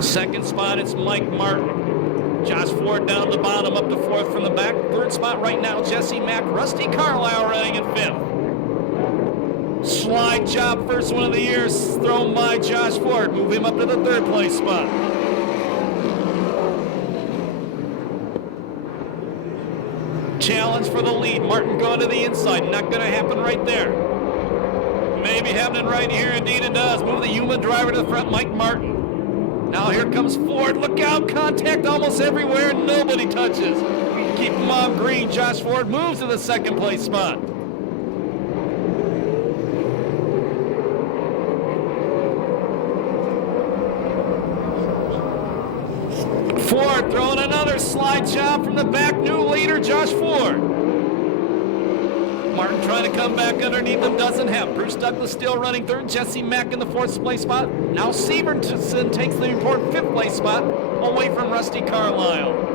Second spot, it's Mike Martin. Josh Ford down the bottom, up to fourth from the back. Third spot right now, Jesse Mack. Rusty Carlisle running in fifth. Slide job, first one of the year, thrown by Josh Ford. Move him up to the third place spot. Challenge for the lead. Martin going to the inside. Not going to happen right there. Maybe happening right here. Indeed it does. Move the Yuma driver to the front, Mike Martin. Now here comes Ford. Look out. Contact almost everywhere. Nobody touches. Keep him on green. Josh Ford moves to the second place spot. Ford throwing another slide job from the back. New leader, Josh Ford. Martin trying to come back underneath him, doesn't have. Bruce Douglas still running third. Jesse Mack in the fourth place spot. Now Severson takes the important fifth place spot away from Rusty Carlisle.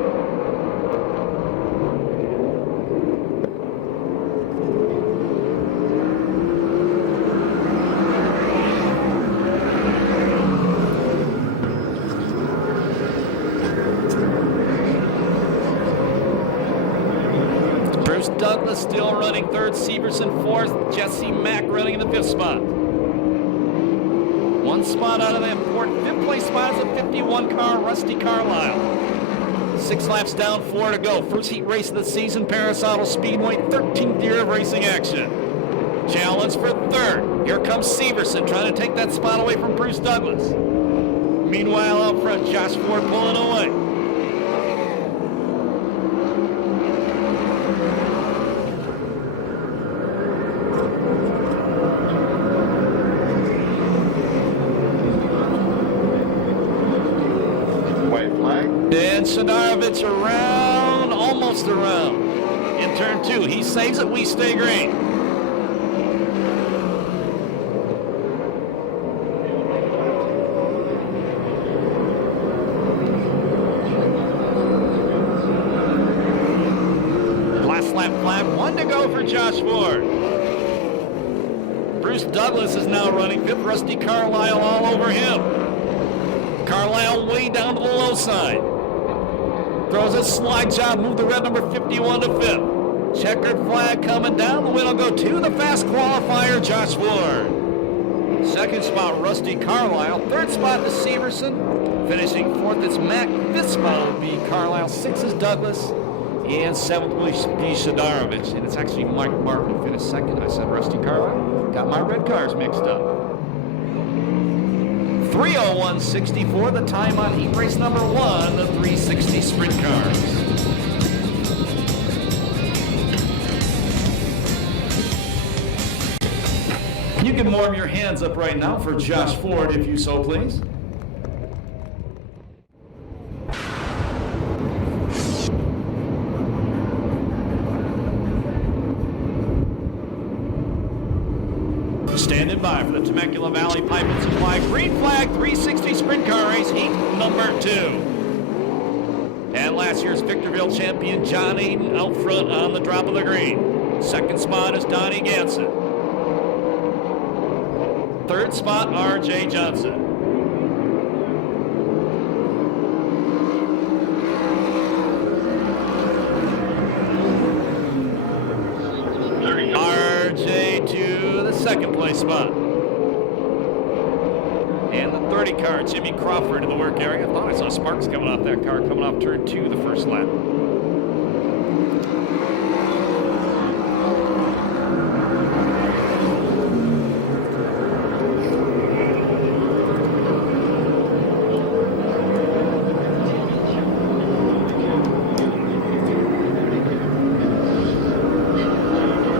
Douglas still running third, Severson fourth, Jesse Mack running in the fifth spot. One spot out of the important fifth place spot is a 51 car, Rusty Carlisle. 6 laps down, 4 to go. First heat race of the season, Perris Auto Speedway, 13th year of racing action. Challenge for third. Here comes Severson trying to take that spot away from Bruce Douglas. Meanwhile, out front, Josh Ford pulling away. And Shanarovich around, almost around. In turn 2, he saves it, we stay green. Last lap flag, 1 to go for Josh Ford. Bruce Douglas is now running fifth, Rusty Carlisle all over him. Carlisle way down to the low side. Throws a slide job, move the red number 51 to fifth. Checkered flag coming down. The win will go to the fast qualifier, Josh Ford. Second spot, Rusty Carlisle. Third spot is Severson. Finishing fourth, it's Mack. Fifth spot will be Carlisle. Sixth is Douglas. And seventh will be Shanarovich. And it's actually Mike Martin who finished second. I said Rusty Carlisle. Got my red cars mixed up. 3:01.64, the time on heat race number 1, the 360 Sprint Cars. You can warm your hands up right now for Josh Ford, if you so please. Standing by for the Temecula Valley Pipe and Supply Green Flag 360 Sprint Car Race, heat number 2. And last year's Victorville champion John Aiden out front on the drop of the green. Second spot is Donnie Ganson. Third spot, R.J. Johnson. R.J. to the second place spot. And the 30 car, Jimmy Crawford in the work area. I thought I saw sparks coming off that car, coming off turn 2 the first lap.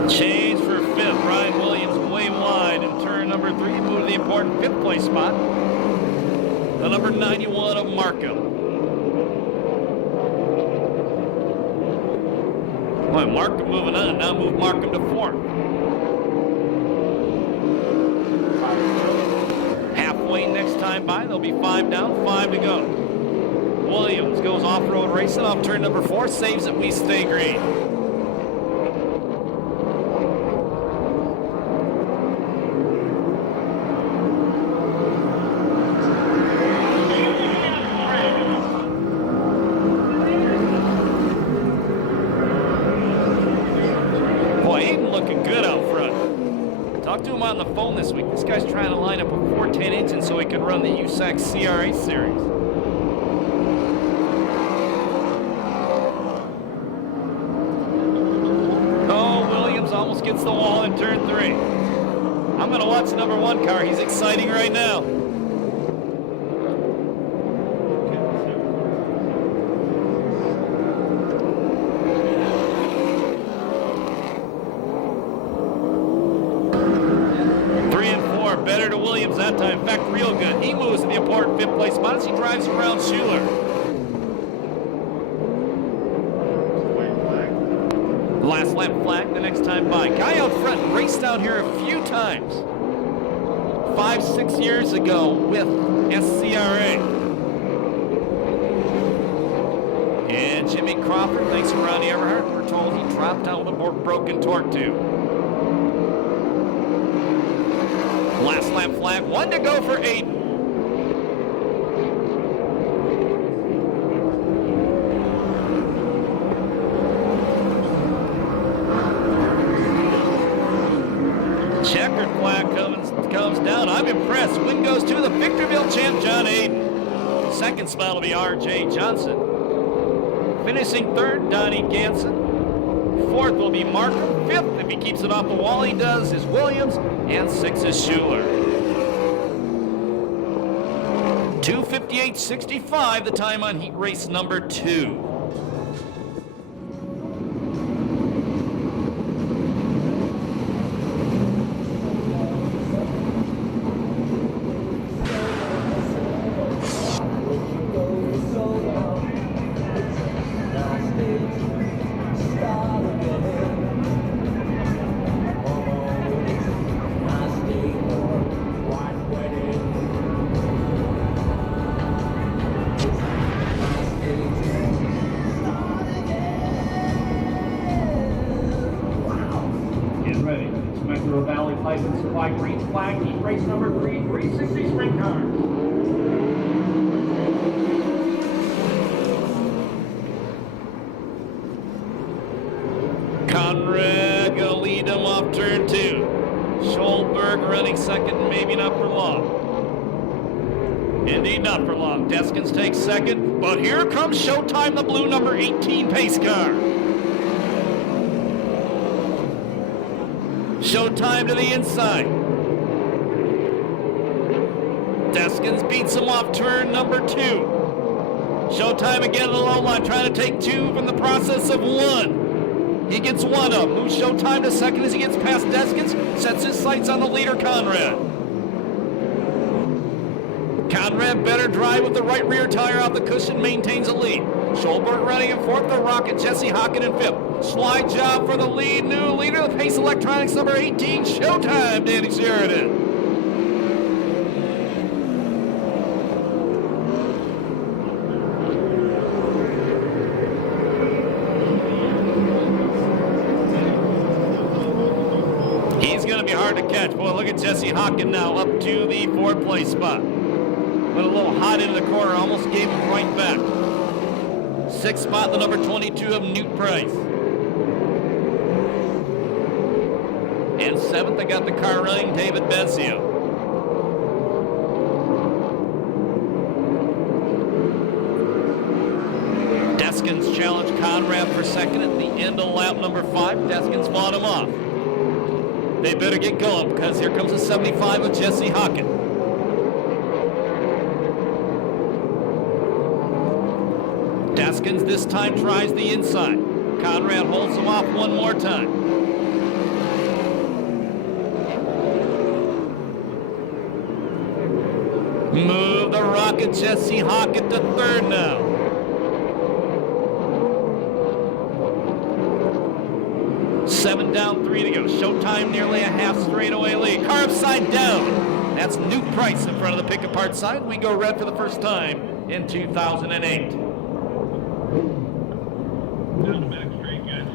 Change for fifth. Ryan Williams way wide in turn number 3. Move to the important 5th place spot. The number 91 of Markham. Boy, Markham moving on. Now move Markham to 4th. Halfway next time by. There'll be 5 down, 5 to go. Williams goes off-road racing off turn number 4. Saves it. We stay green. Talked to him on the phone this week. This guy's trying to line up a 410 engine so he can run the USAC CRA series. Oh, Williams almost gets the wall in turn 3. I'm going to watch the number 1 car. He's exciting right now. Better to Williams that time. In fact, real good. He moves to the important 5th place spot as he drives around Schuler. Last lap flag the next time by. Guy out front raced out here a few times. 5-6 years ago with SCRA. And Jimmy Crawford, thanks to Ronnie Everhart, we're told he dropped out with a broken torque tube. Last lap flag, 1 to go for Aiden. Checkered flag comes down. I'm impressed. Win goes to the Victorville champ, John Aiden. Second spot will be R.J. Johnson. Finishing 3rd, Donnie Ganson. 4th will be Markham. 5th, if he keeps it off the wall, he does, is Williams. And 6th is Schuler. 2:58.65, the time on heat race number 2. Valley Pipe and Supply Green Flag, heat race number 3, 360 Sprint Cars. Conrad gonna lead him off turn 2. Schulberg running second, maybe not for long. Indeed not for long. Deskins takes second, but here comes Showtime, the blue number 18 pace car. Showtime to the inside. Deskins beats him off turn number 2. Showtime again in the low line, trying to take 2 from the process of 1. He gets 1 up. Moves Showtime to second as he gets past Deskins. Sets his sights on the leader, Conrad. Conrad better drive with the right rear tire off the cushion, maintains a lead. Schulberg running in 4th, the Rocket, Jesse Hocken in 5th. Slide job for the lead, new leader, the Pace Electronics number 18, Showtime, Danny Sheridan. He's going to be hard to catch. Boy, look at Jesse Hocken now up to the 4th place spot. Went a little hot into the corner, almost gave him right back. 6th spot, the number 22 of Newt Price. And 7th, I got the car running, David Benzio. Deskins challenged Conrad for 2nd at the end of lap number 5. Deskins fought him off. They better get going because here comes a 75 of Jesse Hocken. Deskins this time tries the inside. Conrad holds him off one more time. Move the Rocket, Jesse Hocken to 3rd now. Seven down, 3 to go. Showtime nearly a half straightaway lead. Car upside down. That's Newt Price in front of the pick-apart side. We go red for the first time in 2008. Down the back straight, guys.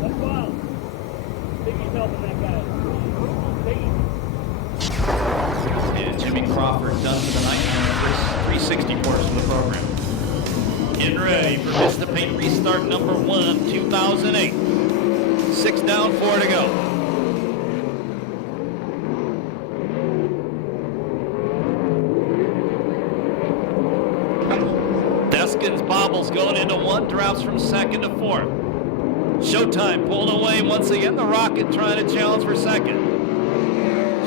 That's wild. Biggie's helping that guy. And Jimmy Crawford done for the night on the first 360 portion of the program. Getting ready for Vista Paint restart number 1, 2008. 6 down, 4 to go. Deskins bobbles going into 1, drops from 2nd to 4th. Showtime pulling away once again. The Rocket trying to challenge for 2nd.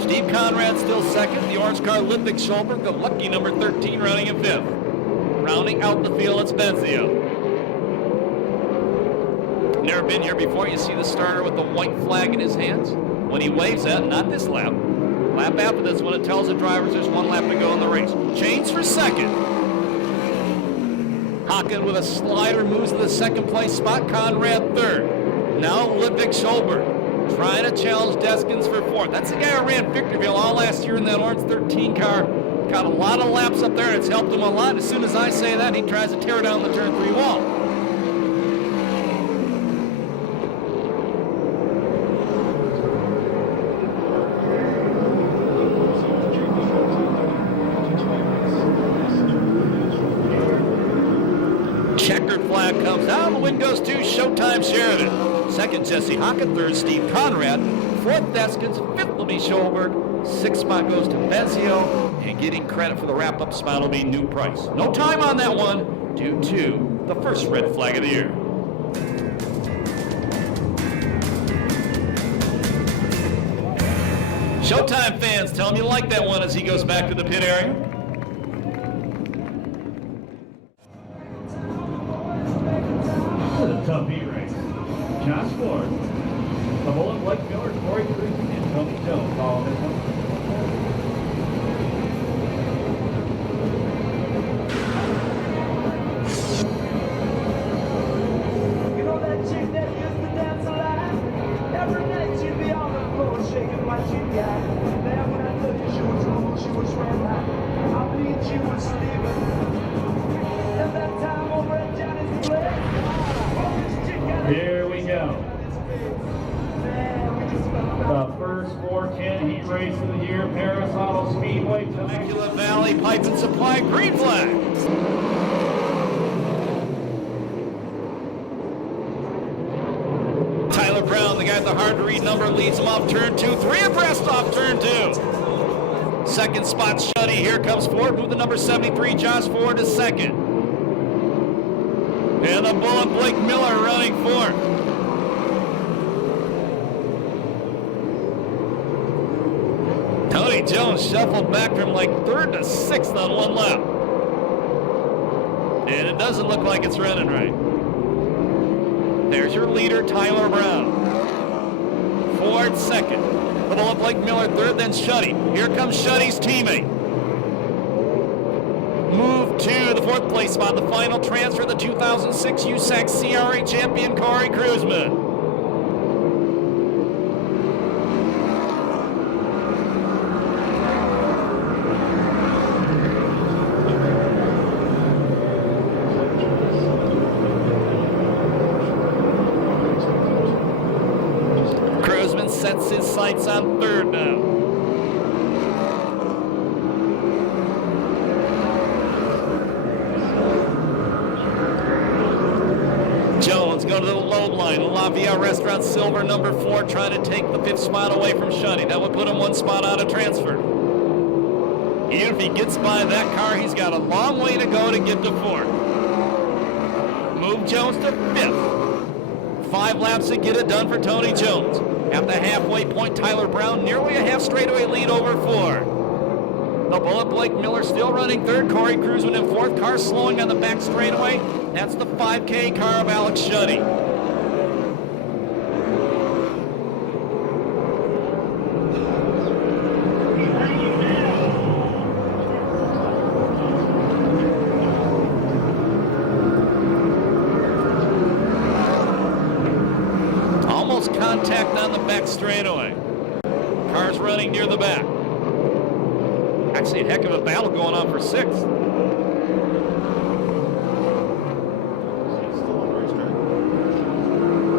Steve Conrad still 2nd. The orange car, Ludwig Schulberg, the lucky number 13, running in 5th. Rounding out the field, it's Benzio. Never been here before. You see the starter with the white flag in his hands. When he waves that, not this lap. Lap after this, when it tells the drivers there's 1 lap to go in the race. Change for 2nd. Hocken with a slider moves to the 2nd place spot. Conrad 3rd. Now Ludwig Schulberg trying to challenge Deskins for 4th. That's the guy who ran Victorville all last year in that orange 13 car. Got a lot of laps up there, and it's helped him a lot. As soon as I say that, he tries to tear down the turn 3 wall. Checkered flag comes out, the win goes to Showtime Sheridan. 2nd, Jesse Hocken. 3rd, Steve Conrad. 4th, Deskins. 5th will be Schulberg. 6th spot goes to Benzio. And getting credit for the wrap-up spot will be Newt Price. No time on that one due to the first red flag of the year. Showtime fans, tell him you like that one as he goes back to the pit area. This is a tough heat race. Josh Ford, the Mullen Blake Miller, Corey Cruz, and Tony Jones all this one. You know that chick that used to dance a lot? Every night she'd be on the floor shaking what she got. Then when I told you she was wrong, she was red hot. I believe she was sleeping. And that time over at Johnny's place, Here we go. The first 410 heat race of the year, Perris Auto Speedway. Temecula Valley Pipe and Supply green flag. Tyler Brown, the guy with the hard-to-read number, leads him off turn 2. 3 abreast off turn 2. Second spot, Shuddy. Here comes Ford. Move the number 73, Josh Ford, to second. And the Bullet, Blake Miller, running fourth. Tony Jones shuffled back from like 3rd to 6th on one lap. And it doesn't look like it's running right. There's your leader, Tyler Brown. Ford second. The Bullet, Blake Miller third, then Shuddy. Here comes Shuddy's teammate. Move to the 4th place spot, the final transfer, the 2006 USAC CRA champion, Corey Kruzman. Kruzman sets his sights on 3rd now. Jones going to the load line. La Via Restaurant Silver, number 4, trying to take the 5th spot away from Shuddy. That would put him 1 spot out of transfer. Even if he gets by that car, he's got a long way to go to get to 4th. Move Jones to 5th. 5 laps to get it done for Tony Jones. At the halfway point, Tyler Brown nearly a half straightaway lead over 4. The Bullet, Blake Miller still running 3rd. Corey Kruzman in 4th. Car slowing on the back straightaway. That's the 5K car of Alex Shuddy. Almost contact on the back straightaway. Car's running near the back. Actually, a heck of a battle going on for 6th.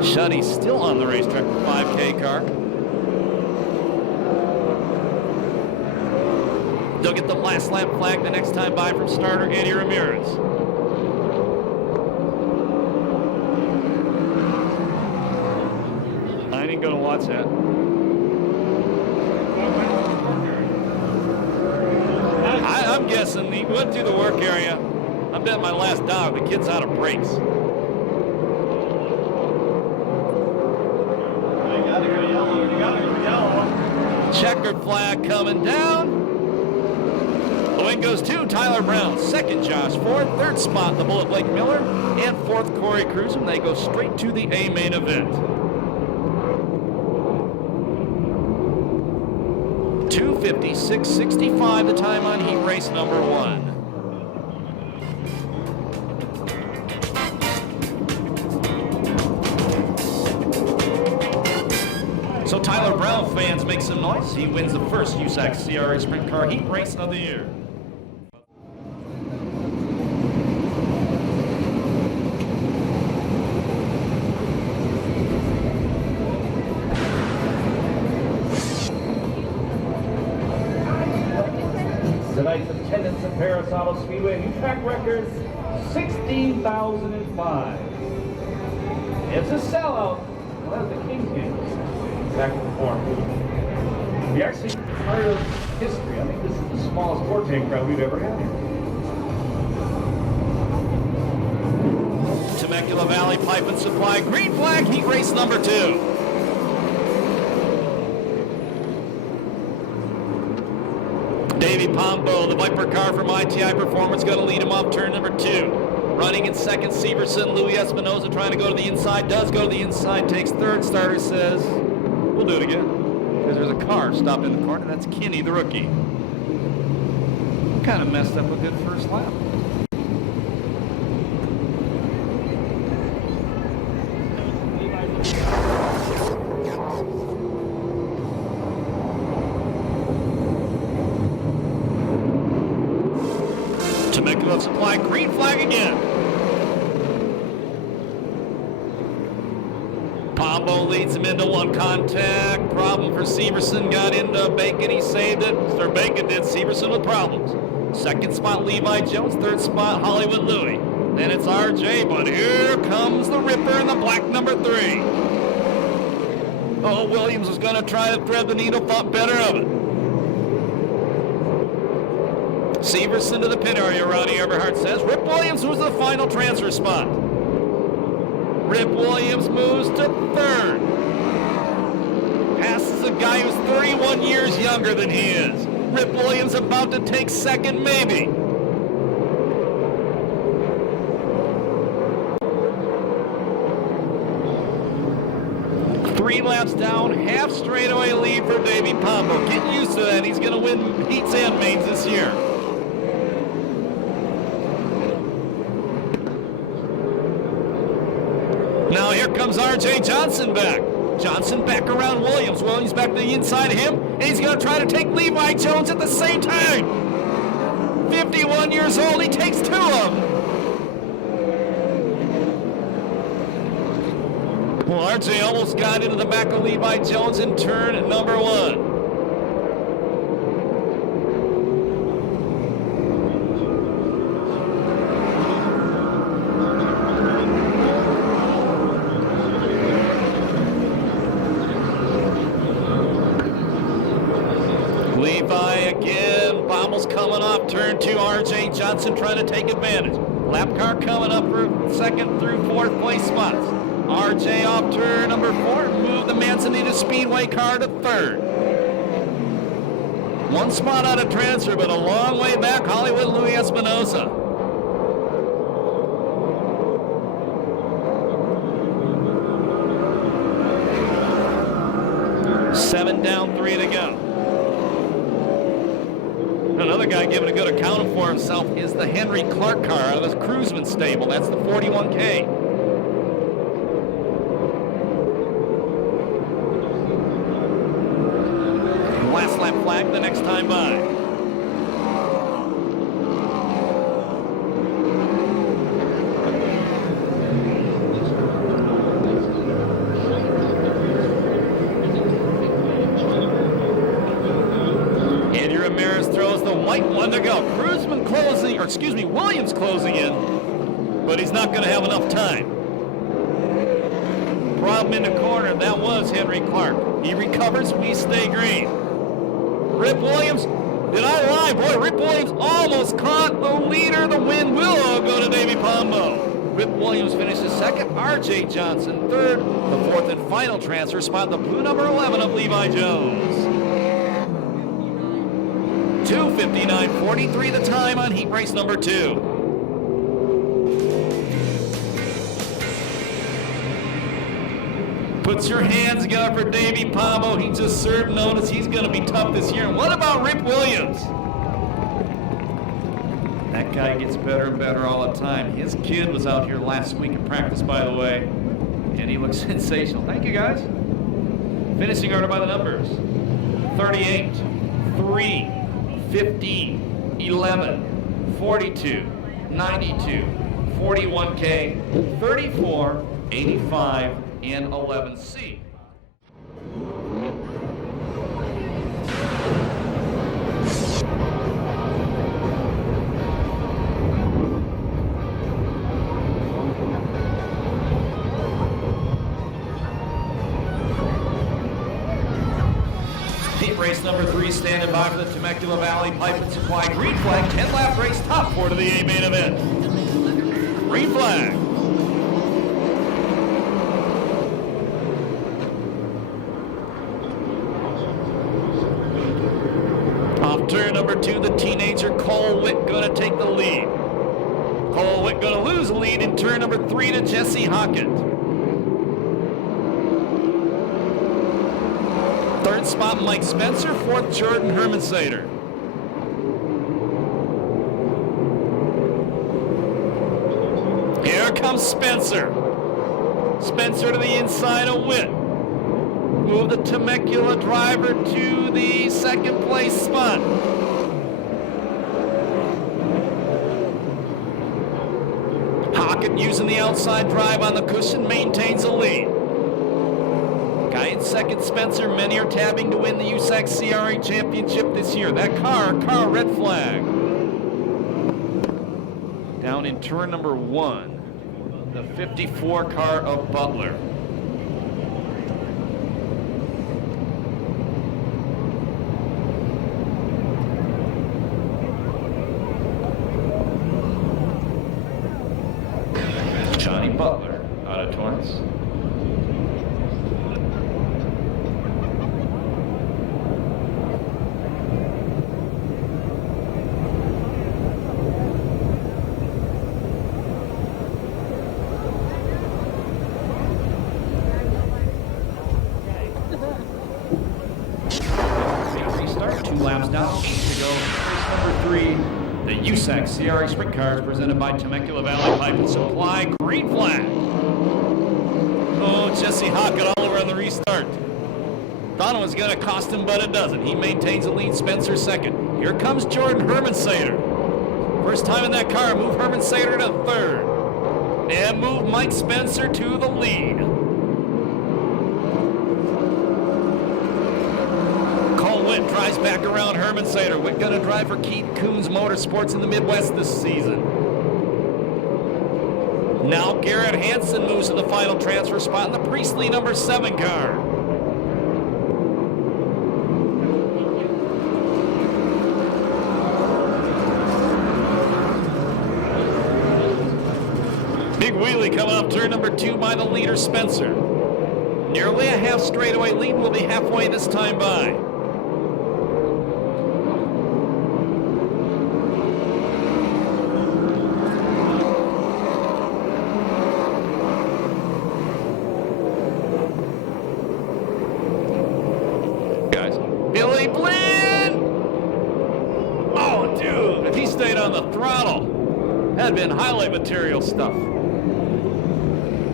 Shuddy still on the racetrack with 5K car. They'll get the last lap flag the next time by from starter Eddie Ramirez. I ain't gonna watch that. I'm guessing he went through the work area. I bet my last dog, the kid's out of brakes. Checkered flag coming down. The win goes to Tyler Brown. 2nd, Josh Ford. 3rd spot, the Bullet, Blake Miller. And 4th, Corey Kruzman. They go straight to the A main event. 2:56.65 the time on heat race number 1. So Tyler Brown fans make some noise. He wins the first USAC CRA Sprint Car heat race of the year. Tonight's attendance at Perris Auto Speedway, new track record, 16,005. It's a sellout. Well, that's the King's game. Back in the form. We actually part of history. I think this is the smallest 4-tank crowd we've ever had here. Temecula Valley Pipe and Supply, green flag, heat race number 2. Davey Pombo, the Viper car from ITI Performance, going to lead him off turn number 2. Running in 2nd, Severson. Louis Espinoza trying to go to the inside, does go to the inside, takes 3rd. Starter says, we'll do it again. Because there's a car stopped in the corner. That's Kinney, the rookie. Kind of messed up a good first lap. Temecula Supply, green flag again. Pombo leads him into 1 contact. Problem for Severson. Got into Bacon. He saved it. Or Bacon did. Severson with problems. 2nd spot, Levi Jones. 3rd spot, Hollywood Louie. Then it's RJ, but here comes the Ripper in the black number 3. Oh, Williams was going to try to thread the needle, thought better of it. Severson to the pit area, Ronnie Eberhardt says. Rip Williams was the final transfer spot. Rip Williams moves to third. Passes a guy who's 31 years younger than he is. Rip Williams about to take second, maybe. Three laps down, half straightaway lead for Davey Pombo. Getting used to that. He's going to win heats and mains this year. Now here comes R.J. Johnson back. Johnson back around Williams. Williams back to the inside of him, and he's going to try to take Levi Jones at the same time. 51 years old, he takes two of them. Well, R.J. almost got into the back of Levi Jones in turn number one. Levi again, Bommel's coming off turn two. R.J. Johnson trying to take advantage. Lap car coming up for second through fourth place spots. R.J. off turn number four, move the Manzanita Speedway car to third. One spot out of transfer, but a long way back, Hollywood Louis Espinosa. Seven down, three to go. Another guy giving a good account for himself is the Henry Clark car out of the Cruiseman stable. That's the 41K. Last lap flag the next time by. Andy Ramirez throws the white one to go. Cruiseman closing, or excuse me, Williams closing in, but he's not going to have enough time. Problem in the corner, that was Henry Clark. He recovers, we stay green. Rip Williams, did I lie? Boy, Rip Williams almost caught the leader. The win will all go to Davey Pombo. Rip Williams finishes second. R.J. Johnson third. The fourth and final transfer spot, the blue number 11 of Levi Jones. 2:59.43 the time on heat race number 2. Puts your hands together for Davey Pombo. He just served notice. He's going to be tough this year. And what about Rip Williams? That guy gets better and better all the time. His kid was out here last week in practice, by the way, and he looks sensational. Thank you, guys. Finishing order by the numbers. 38, 3, 15, 11, 42, 92, 41K, 34, 85, and 11C. Heat race number 3 standing by for the Temecula Valley Pipe and Supply green flag. 10-lap race, top 4 to the A main event. Green flag. Off turn number 2, the teenager Cole Witt going to take the lead. Cole Witt going to lose the lead in turn number 3 to Jesse Hockett. Third spot, Mike Spencer. Fourth, Jordan Hermansader. Here comes Spencer. Spencer to the inside of Witt. Move the Temecula driver to the second place spot. Hockett using the outside drive on the cushion maintains the lead. Guy in second, Spencer. Many are tabbing to win the USAC CRA Championship this year. That car red flag. Down in turn number 1, the 54 car of Butler. down, 8 to go. Race number 3, the USAC CRA Sprint Cars presented by Temecula Valley Pipe and Supply. Green flag. Oh, Jesse Hockett all over on the restart. Thought it was going to cost him, but it doesn't. He maintains the lead. Spencer second. Here comes Jordan Hermansader. First time in that car. Move Hermansader to third. And move Mike Spencer to the lead. Cole Witt drives back around Hermansader. Witt going to drive for Keaton Coons Motorsports in the Midwest this season. Now Garrett Hansen moves to the final transfer spot in the Priestley number 7 car. Big wheelie coming up turn number 2 by the leader Spencer. Nearly a half straightaway lead, will be halfway this time by. Guys, Billy Blinn! Oh, dude, if he stayed on the throttle, that'd been highlight material stuff.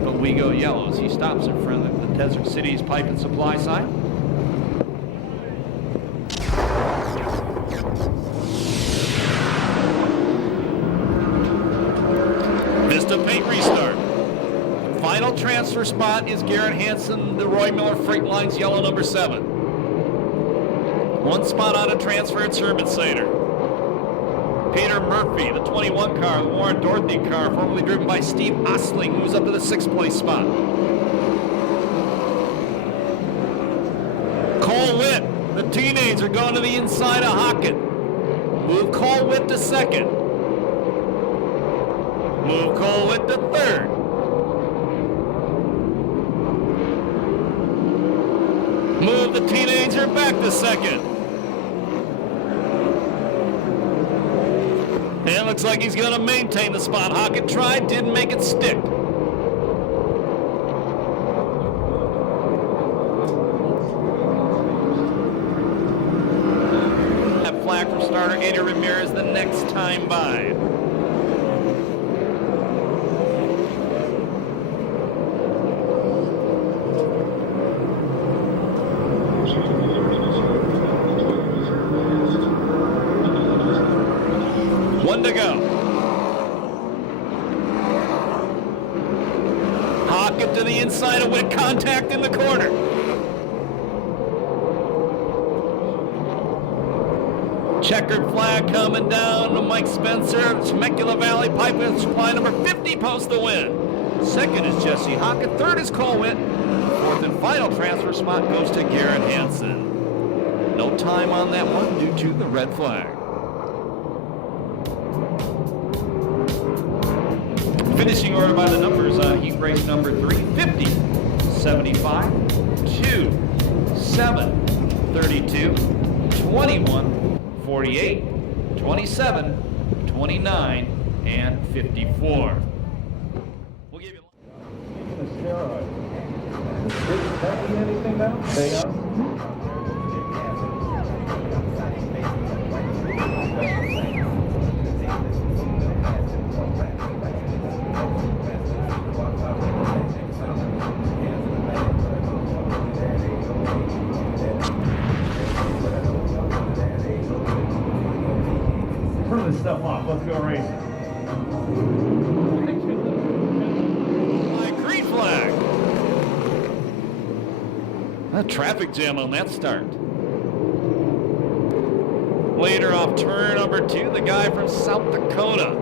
But we go yellow as he stops in front of the Desert Cities Pipe and Supply sign. Vista Paint restart. Final transfer spot is Garrett Hansen, the Roy Miller Freight Lines yellow number 7. One spot on a transfer at Hermansader. Peter Murphy, the 21 car, the Warren Dorothy car, formerly driven by Steve Osling, moves up to the 6th place spot. Cole Witt, the teenager, going to the inside of Hockett. Move Cole Witt to 2nd. Move Cole Witt to 3rd. Move the teenager back to 2nd. And looks like he's going to maintain the spot. Hockett tried, didn't make it stick. That flag from starter Eddie Ramirez the next time by. One to go. Hockett to the inside of Witt, contact in the corner. Checkered flag coming down to Mike Spencer. Temecula Valley Pipe and Supply number 50 posts the win. 2nd is Jesse Hockett. 3rd is Cole Witt. 4th and final transfer spot goes to Garrett Hansen. No time on that one due to the red flag. Finishing order by the numbers on heat race number 3, 50, 75, 2, 7, 32, 21, 48, 27, 29, and 54. We'll give you anything now? Turn this stuff off. Let's go racing. green flag. A traffic jam on that start. Later off turn number 2, the guy from South Dakota.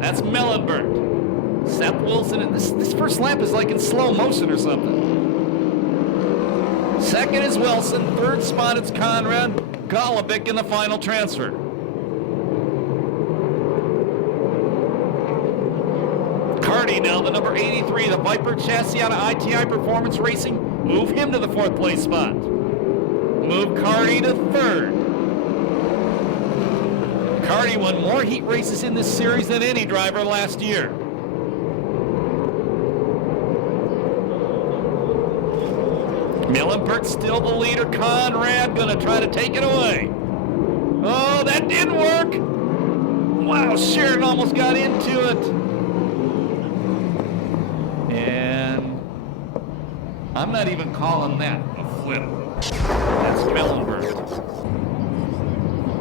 That's Mellenberg. Seth Wilson, and this first lap is like in slow motion or something. 2nd is Wilson. 3rd spot it's Conrad Golovic in the final transfer. Cardi now, the number 83, the Viper chassis out of ITI Performance Racing. Move him to the 4th place spot. Move Cardi to 3rd. Cardi won more heat races in this series than any driver last year. Millenberg still the leader. Conrad gonna try to take it away. Oh, that didn't work. Wow, Sheridan almost got into it. And I'm not even calling that a flip. That's Kellenberg.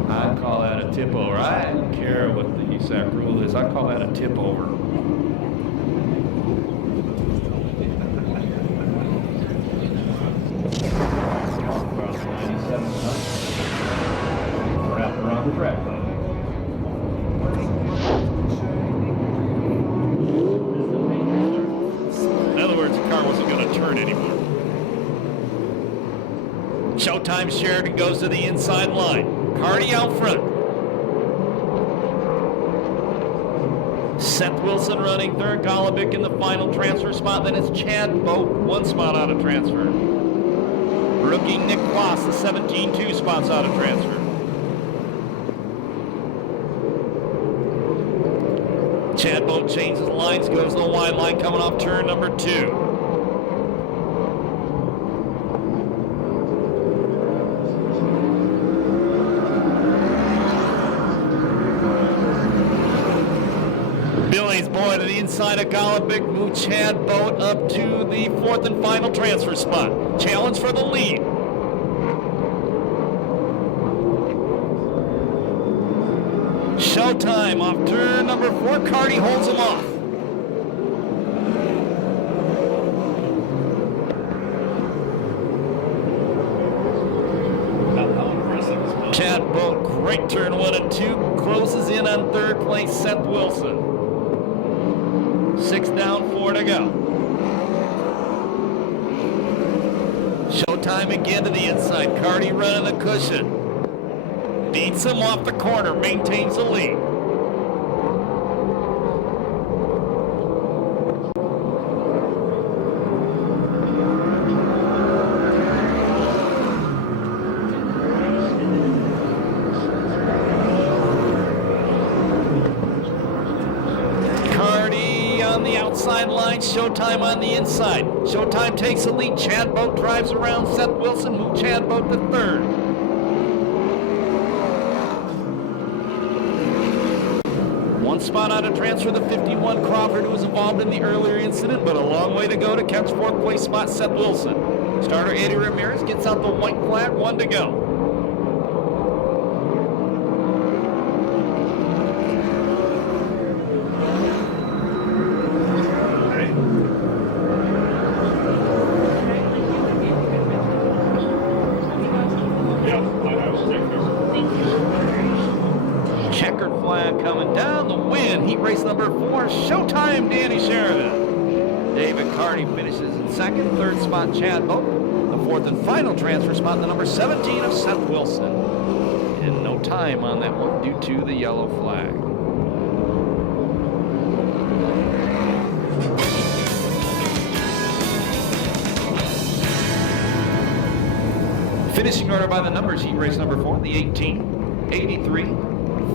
I call that a tip over. I don't care what the USAC rule is. I call that a tip over. Wrap around the track. In other words, the car wasn't going to turn anymore. Showtime Sheridan goes to the inside line. Carty out front. Seth Wilson running third. Golobic in the final transfer spot. Then it's Chad Boat, 1 spot out of transfer. Rookie Nick Kloss, the 17, 2 spots out of transfer. Chad Boat changes lines, goes to the wide line, coming off turn number 2. Billy's boy to the inside of Golobic, move Chad Boat up to the 4th and final transfer spot. Challenge for the lead. Showtime off turn number 4. Carty holds him off. Chad Boat, great turn 1 and 2. Closes in on 3rd place, Seth Wilson. 6 down, 4 to go. Showtime again to the inside. Carty running the cushion. Beats him off the corner, maintains the lead. Carty on the outside line, Showtime on the inside. Showtime takes the lead. Chad Boat drives around Seth Wilson, move Chad Boat to 3rd. Spot out of transfer, the 51 Crawford, who was involved in the earlier incident, but a long way to go to catch 4th place spot, Seth Wilson. Starter Eddie Ramirez gets out the white flag, 1 to go. Checkered flag coming down the wind. Heat race number 4, Showtime, Danny Sheridan. David Carty finishes in 2nd. 3rd spot, Chad Boat. The 4th and final transfer spot, the number 17 of Seth Wilson. And no time on that one due to the yellow flag. Finishing order by the numbers, heat race number 4, the 18, 83,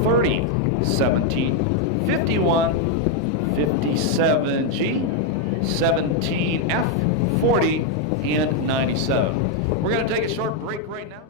30, 17, 51, 57G, 17F, 40, and 97. We're going to take a short break right now.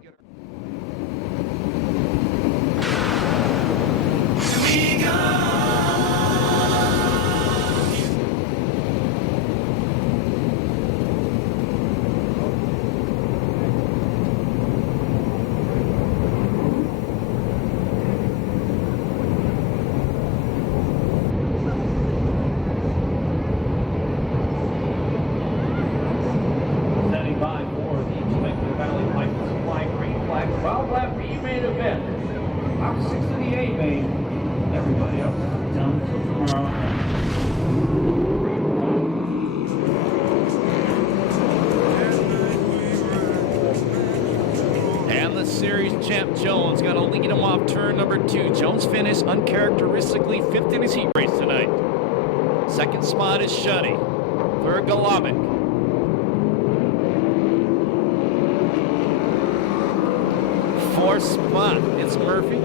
Champ Jones got to lead him off turn number 2. Jones finished uncharacteristically 5th in his heat race tonight. 2nd spot is Shuddy. 3rd, Golobic. 4th spot, it's Murphy.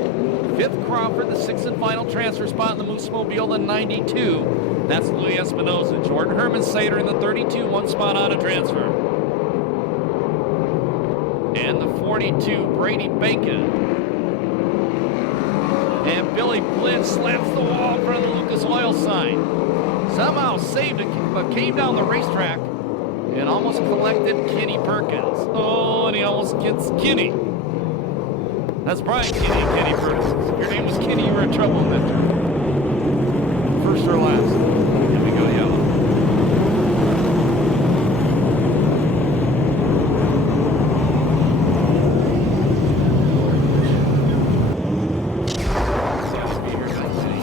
5th, Crawford. The 6th and final transfer spot in the Moose Mobile, the 92. That's Louis Espinosa. Jordan Herman Sater in the 32, 1 spot out of transfer. And the 42, Brady Bacon. And Billy Blinn slaps the wall in front of the Lucas Oil sign. Somehow saved it, but came down the racetrack and almost collected Kenny Perkins. Oh, and he almost gets Kenny. That's Brian Kenny and Kenny Perkins. If your name was Kenny, you were in trouble in that turn. First or last. Here we go, yellow.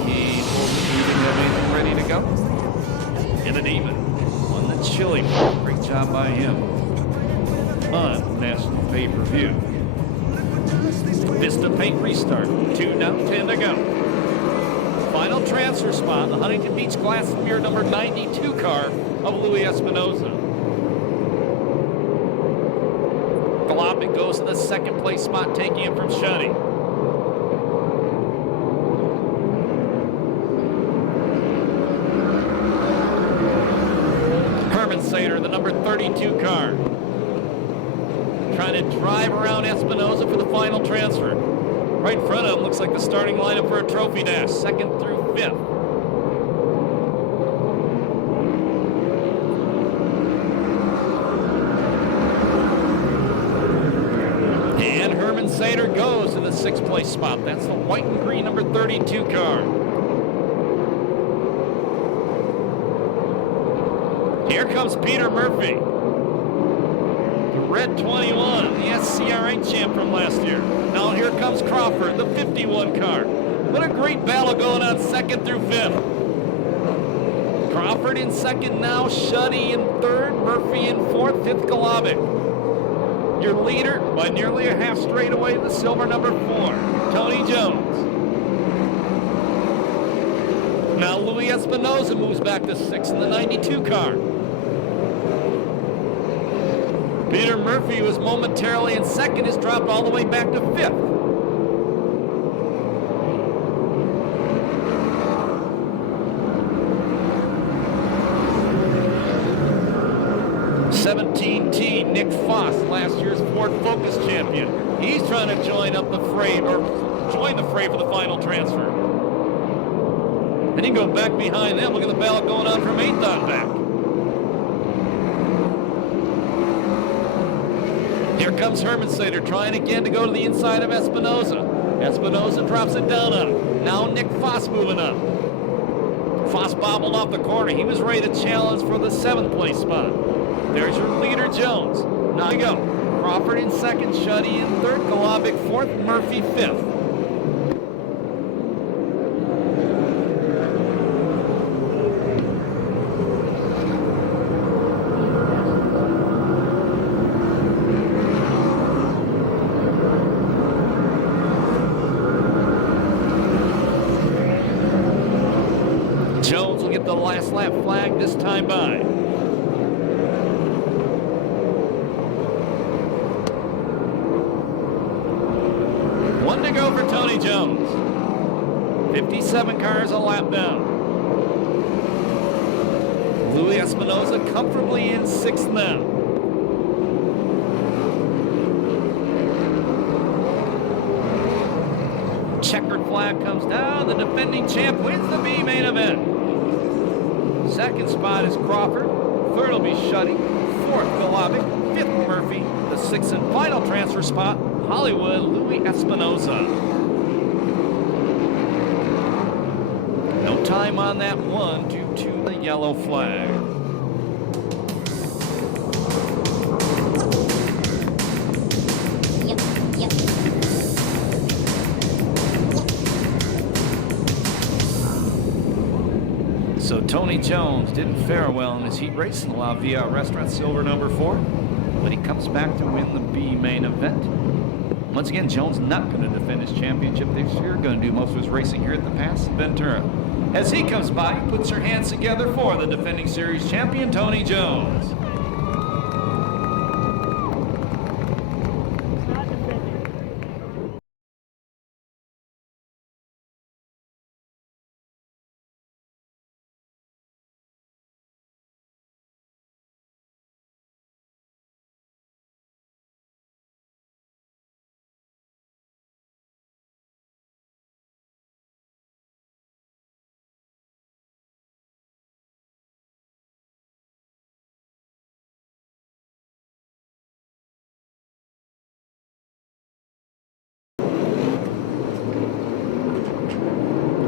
He pulls the meeting everything ready to go. In an even. On the chili. Great job by him. On national pay-per-view. Vista Paint restart. 2 down, 10 to go. Final transfer spot, the Huntington Beach Glass and Mirror number 92 car of Louis Espinoza. Galopin goes to the second place spot, taking it from Shuddy. Herman Sater, the number 32 car. Trying to drive around Espinoza for the final transfer. Right in front of him looks like the starting lineup for a trophy dash, 2nd through 5th. And Herman Sater goes to the 6th place spot. That's the white and green number 32 car. Here comes Peter Murphy. Red 21, the SCRA champ from last year. Now here comes Crawford, the 51 car. What a great battle going on 2nd through 5th. Crawford in 2nd now, Shuddy in 3rd, Murphy in 4th, 5th Golobic. Your leader by nearly a half straightaway, the silver number 4, Tony Jones. Now Louis Espinoza moves back to 6th in the 92 car. Peter Murphy, who was momentarily in 2nd, is dropped all the way back to 5th. T Nick Foss, last year's Ford Focus champion. He's trying to join up the fray, or join the fray for the final transfer. And he can go back behind them. Look at the battle going on from 8th on back. Here comes Herman Sater trying again to go to the inside of Espinoza. Espinoza drops it down on him. Now Nick Foss moving up. Foss bobbled off the corner. He was ready to challenge for the 7th place spot. There's your leader, Jones. Now you go. Crawford in 2nd, Shuddy in 3rd, Golobic 4th, Murphy 5th. Jones will get the last lap flag this time by. One to go for Tony Jones. 57 cars a lap down. Louis Espinoza comfortably in 6th now. Checkered flag comes down. The defending champ wins the B main event. 2nd spot is Crawford. 3rd will be Shuddy. 4th, Golobic. 5th, Murphy. The 6th and final transfer spot, Hollywood, Louis Espinoza. No time on that one due to the yellow flag. So Tony Jones didn't fare well in his heat race in the La Villa Restaurant, silver number 4, but he comes back to win the B main event. Once again, Jones not going to defend his championship this year, going to do most of his racing here at the Pass Ventura. As he comes by, he puts her hands together for the defending series champion, Tony Jones.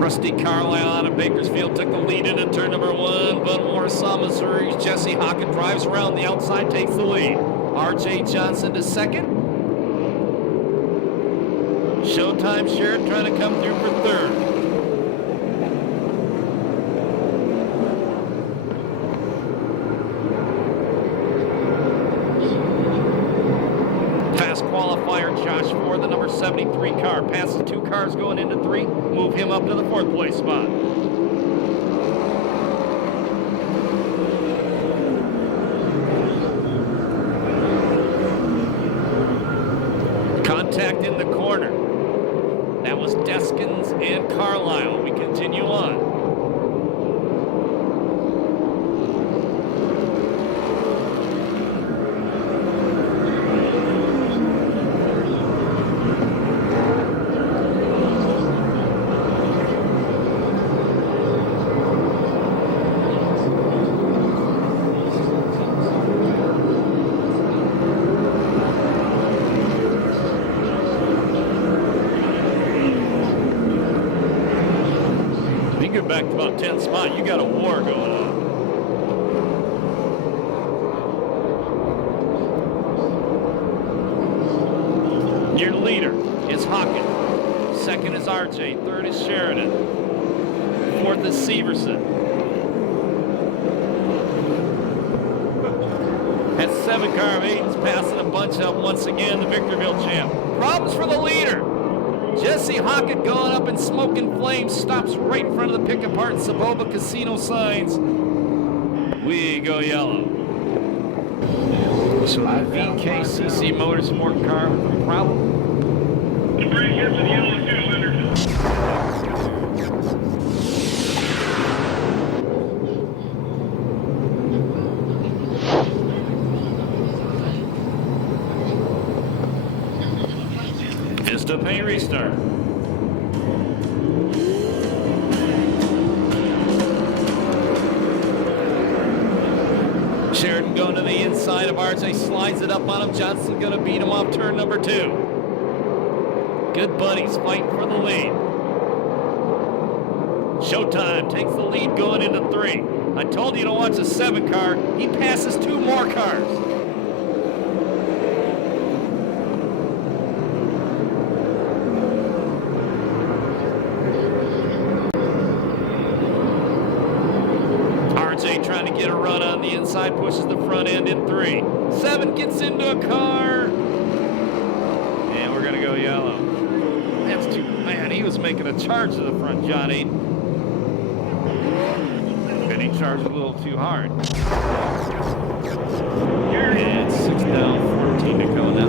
Rusty Carlisle out of Bakersfield took the lead into turn number 1. Bud Morrisaw, Missouri's Jesse Hockett drives around the outside, takes the lead. R.J. Johnson to second. Showtime Sherrod trying to come through for third. Fast qualifier Josh Ford, the number 73 car, passes 2 cars going into 3, move him up to the 4th place spot. Contact in the corner. That was Deskins and Carlisle. We continue on. Back to about 10th spot, you got a war going on. Your leader is Hockett. 2nd is RJ. 3rd is Sheridan. 4th is Severson. That 7 car of Aiden's passing a bunch up once again, the Victorville champ. Problems for the leader. Jesse Hockett going up in smoke and flames, stops right in front of the pickup part and Saboba Casino signs. We go yellow. So the VKCC Motorsport car with a problem. The brake hits the yellow two-cylinder. To pay restart. Sheridan going to the inside of RJ, slides it up on him. Johnson going to beat him off turn number 2. Good buddies fighting for the lead. Showtime takes the lead going into 3. I told you to watch a 7 car. He passes 2 more cars. Trying to get a run on the inside, pushes the front end in 3. 7 gets into a car, and we're going to go yellow. That's too, man, he was making a charge to the front, John Aiden. And he charged a little too hard. And 6 down, 14 to go now.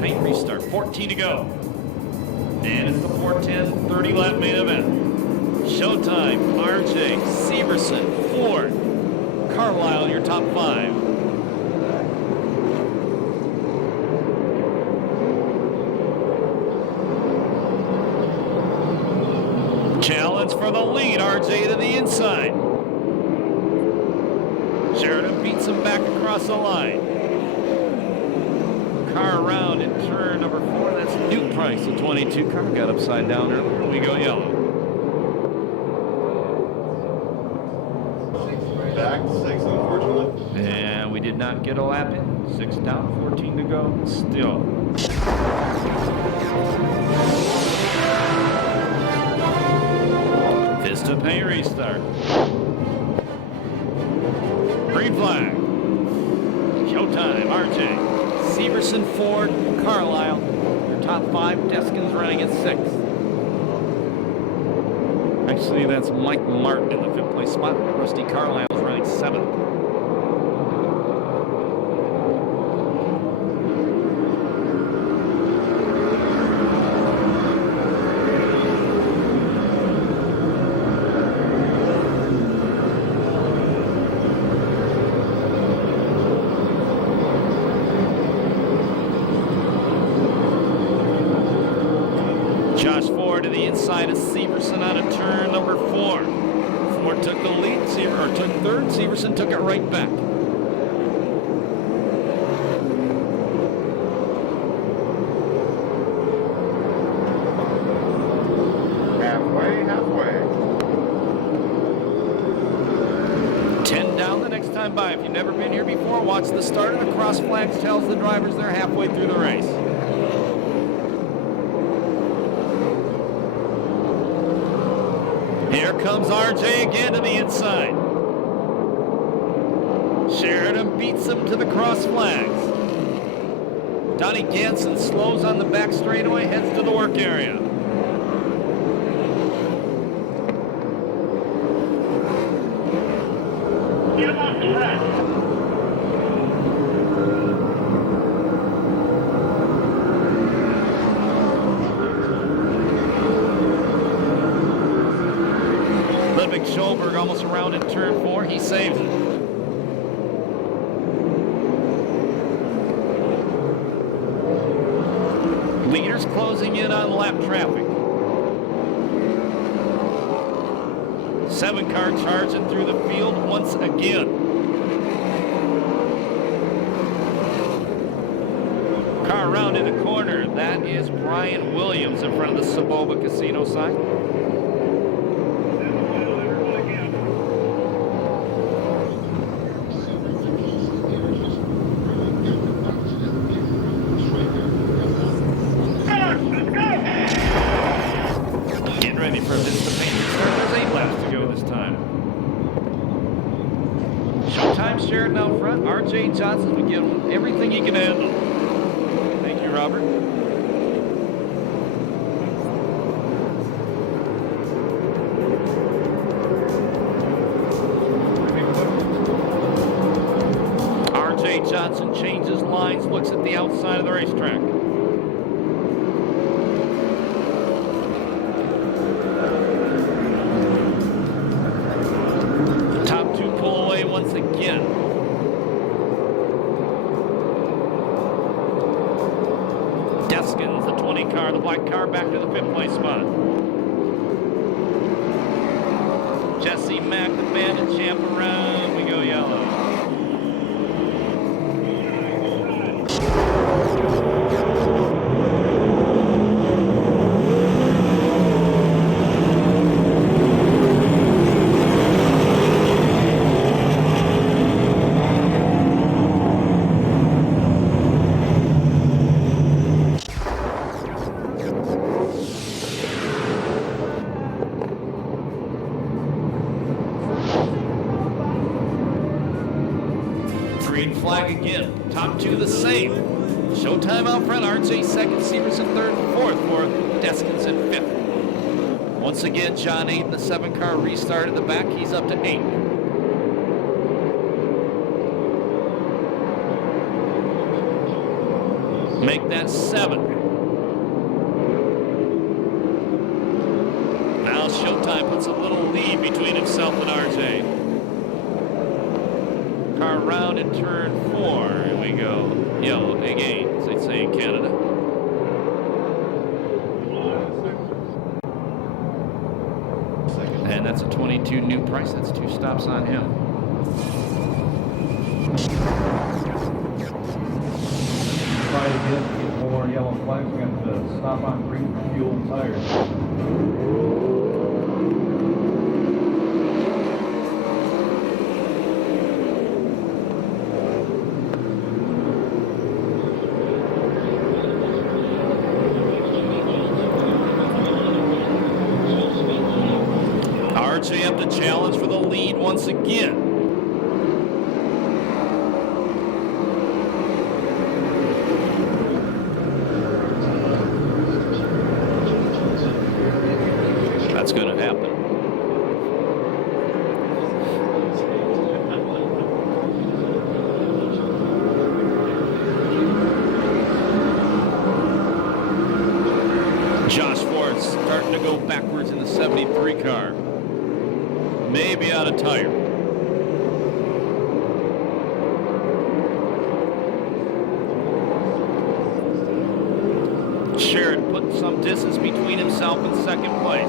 Paint restart, 14 to go. And it's the 4:10, 30 lap main event. Showtime, RJ, Severson, Ford, Carlisle, your top 5. Challenge for the lead, RJ to the inside. Sheridan beats him back across the line. Car around in turn number 4. That's Newt Price, the 22 car. Got upside down earlier. We go yellow. Back 6, unfortunately. And we did not get a lap in. 6 down, 14 to go. Still. Fist to pay restart. Green flag. Showtime, RJ. Severson, Ford, Carlisle, your top 5. Deskins running at 6th. Actually, that's Mike Martin in the 5th place spot. Rusty Carlisle is running 7th. Schauber took third. Severson took it right back. Halfway. 10 down the next time by. If you've never been here before, watch the start of the cross flags. Tells the drivers they're halfway through the race. Here comes RJ again to the inside. Sheridan beats him to the cross flags. Donnie Ganson slows on the back straightaway, heads to the work area. Get him off the track. Ludwig Schulberg almost around in turn 4. He saves it. Leaders closing in on lap traffic. 7 car charging through the field once again. Car around in the corner. That is Brian Williams in front of the Saboba Casino sign. Getting ready for this the paint start. There's 8 laps to go this time. Showtime Sheridan out front. RJ Johnson's been giving everything he can handle. Thank you, Robert. RJ Johnson changes lines, looks at the outside of the racetrack. Top 2 pull away once again. Deskins, the 20 car, the black car, back to the 5th place spot. Jesse Mack, the bandit champ, around we go yellow. Green flag again. Top 2 the same. Showtime out front. RJ 2nd, Severson 3rd, 4th for Deskins in 5th. Once again, John 8 in the 7 car restart at the back. He's up to 8. Make that 7. Now Showtime puts a little lead between himself and RJ. Car around in turn 4. Here we go. Yellow again, as they say in Canada. And that's a 22 new price. That's 2 stops on him. Try again to get more yellow flags. We have to stop on green for fuel and tires. RJ up to challenge for the lead once again. That's going to happen. Josh Ford starting to go backwards in the 73 car. Maybe out of tire. Sheridan putting some distance between himself and 2nd place.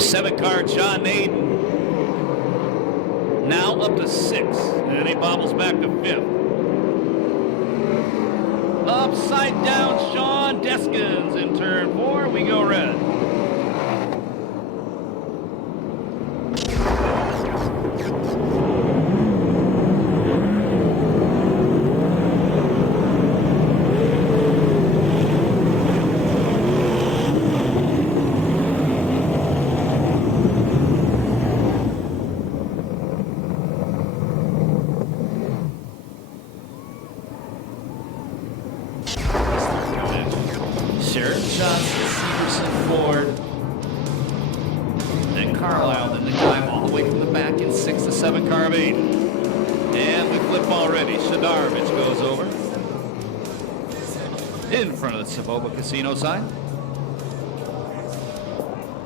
7-car John Naden now up to 6, and he bobbles back to 5th. Upside down Sean Deskins in turn 4. We go red. Sheridan Johnson, Severson, Ford, then Carlisle, then the climb all the way from the back in 6 to 7 car of 8. And we flip already. Shadarovich goes over in front of the Savoba Casino sign.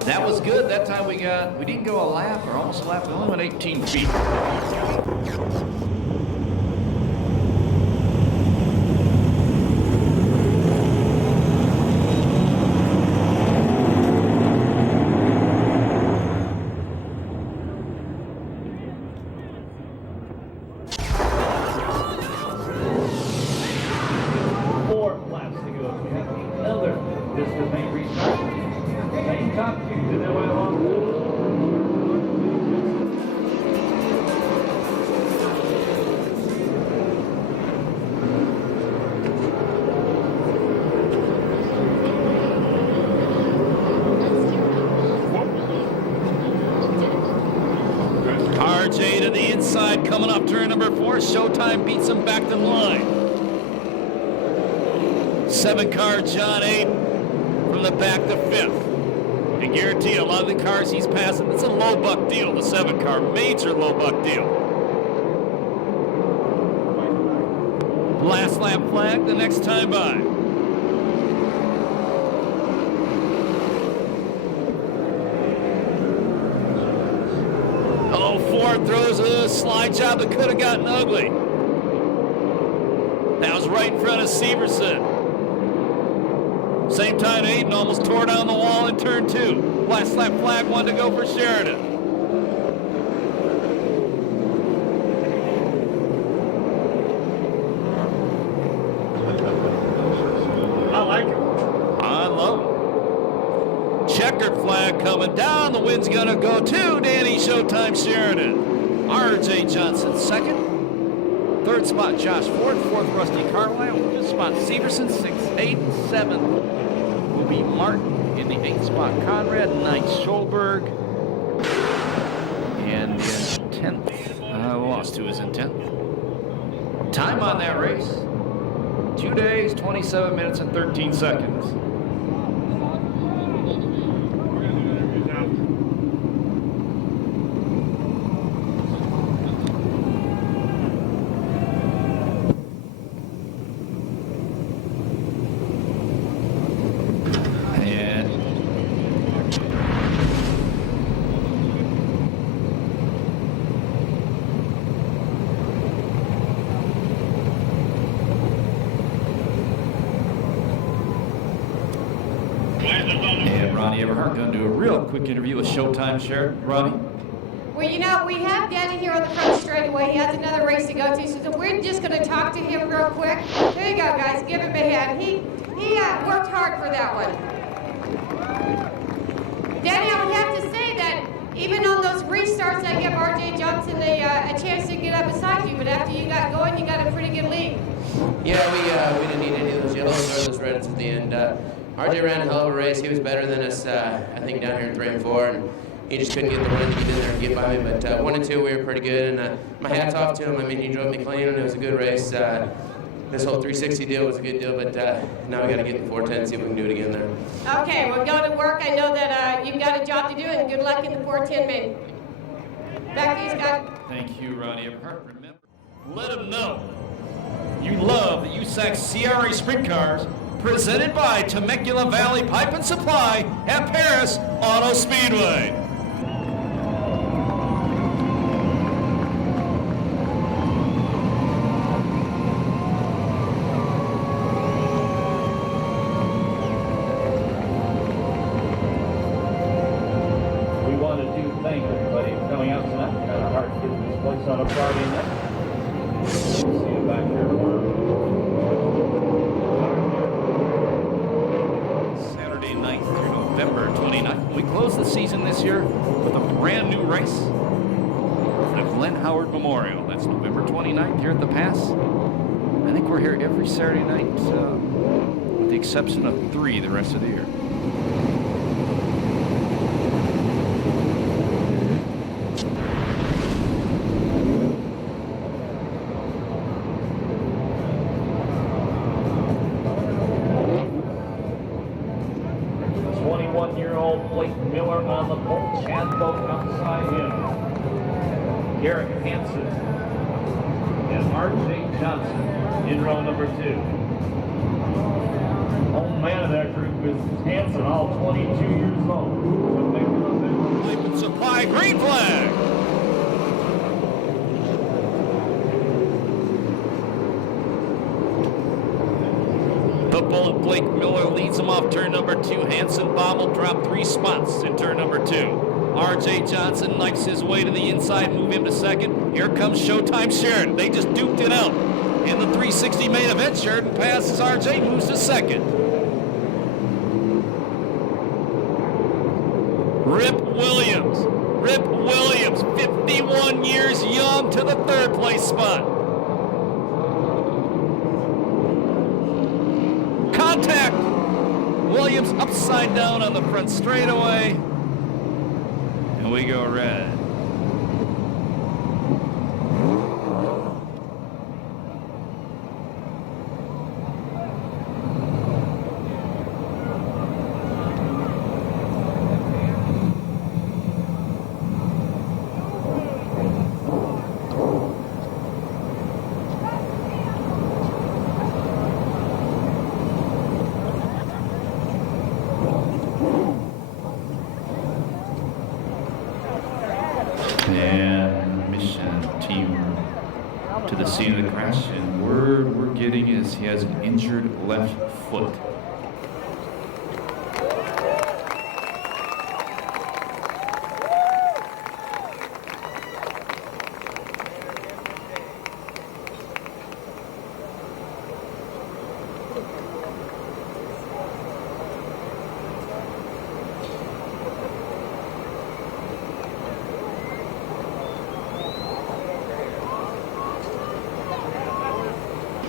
That was good. That time we didn't go a lap or almost a lap. We only went 18 feet. RJ to the inside, coming up turn number 4. Showtime beats him back to the line. 7-car John 8 from the back to 5th. I guarantee a lot of the cars he's passing, it's a low buck deal, the 7-car. Major low buck deal. Last lap flag the next time by. Oh, Ford throws a slide job that could have gotten ugly. That was right in front of Severson. Same time, Aiden almost tore down the wall in turn 2. Last lap flag, one to go for Sheridan. I like it. I love it. Checkered flag coming down. The wind's gonna go to Danny Showtime Sheridan. RJ Johnson 2nd. 3rd spot Josh Ford. 4th Rusty Carlisle. 5th spot Severson. 6th, 8th, 7th will be Martin. In the 8th spot Conrad. 9th Schulberg. And in 10th, lost who is in 10th. Time on that race. 2 days, 27 minutes, and 13 seconds. And Ronnie Everhart going to do a real quick interview with Showtime Sheridan. Ronnie? Well, you know, we have Danny here on the front straightaway. He has another race to go to, so we're just going to talk to him real quick. There you go, guys. Give him a hand. He worked hard for that one. Danny, I would have to say that even on those restarts, I give R.J. Johnson a chance to get up beside you, but after you got going, you got a pretty good lead. Yeah, we didn't need any of those yellows or those reds at the end. RJ ran a hell of a race. He was better than us, I think, down here in 3 and 4, and he just couldn't get the run to get in there and get by me. But 1 and 2, we were pretty good, and my hat's off to him. I mean, he drove me clean, and it was a good race. This whole 360 deal was a good deal, but now we got to get in 410, see if we can do it again there. Okay, well, go to work. I know that you've got a job to do, and good luck in the 410 main. Back to you, Scott. Thank you, Ronnie Everhart. Remember, let him know you love the USAC CRA Sprint Cars, presented by Temecula Valley Pipe and Supply at Perris Auto Speedway. We points on a Friday night. See you back here tomorrow. Saturday night through November 29th. We close the season this year with a brand new race, the Glenn Howard Memorial. That's November 29th here at the Pass. I think we're here every Saturday night, with the exception of 3 the rest of the year. Blake Miller on the pole, Chad Boat outside him. Garrett Hansen and R.J. Johnson in row number 2. Home man of that group is Hansen, all 22 years old. Supply, green flag. The bullet, Blake Miller leads him off turn number 2. Hansen Baum will drop 3 spots in turn number 2. R.J. Johnson knifes his way to the inside, move him to second. Here comes Showtime Sheridan. They just duked it out. In the 360 main event, Sheridan passes R.J., moves to second. Rip Williams, 51 years young, to the 3rd place spot. Contact! Williams upside down on the front straightaway. And we go red. And mission team to the scene of the crash, and word we're getting is he has an injured left foot.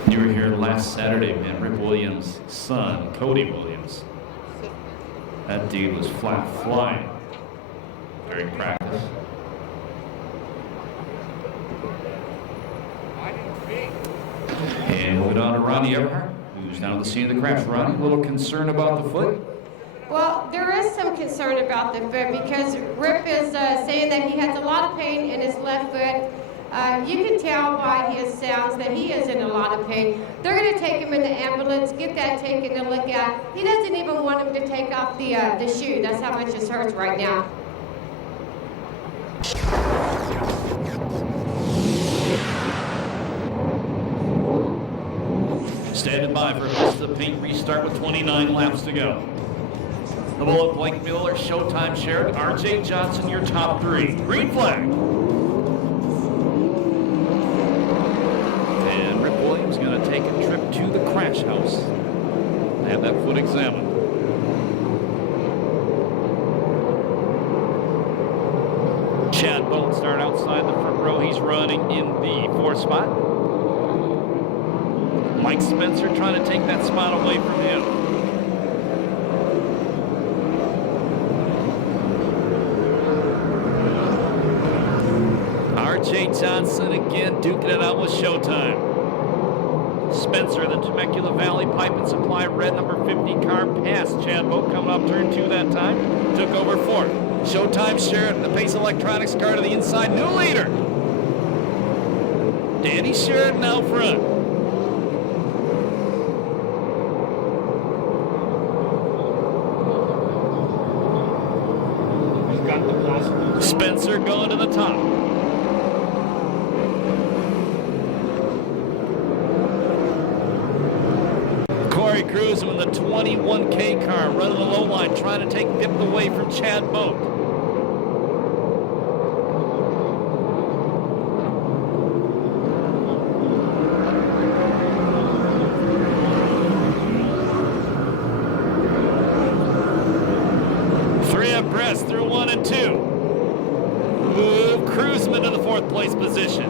You were here last Saturday, man. Rip Williams' son, Cody Williams. That dude was flat flying during practice. And moving on to Ronnie Everhart, who's down at the scene of the crash. Ronnie, a little concerned about the foot? Well, there is some concern about the foot because Rip is saying that he has a lot of pain in his left foot. You can tell by his sounds that he is in a lot of pain. They're going to take him in the ambulance, get that taken to look at. He doesn't even want him to take off the shoe. That's how much it hurts right now. Standing by for the paint restart with 29 laps to go. The bullet, Blake Miller, Showtime Sheridan, R.J. Johnson, your top 3. Green flag. And Rip Williams going to take a trip to the crash house. Have that foot examined. Chad Bone start outside the front row. He's running in the 4th spot. Mike Spencer trying to take that spot away from him. R.J. Johnson again duking it out with Showtime. Spencer, the Temecula Valley Pipe and Supply red number 50 car passed Chad Boat coming off turn 2 that time. Took over 4th. Showtime Sheridan, the Pace Electronics car to the inside. New leader. Danny Sheridan out front. Spencer going to the top. Corey Cruz in the 21K car running the low line, trying to take 5th away from Chad Boat. 4th place position.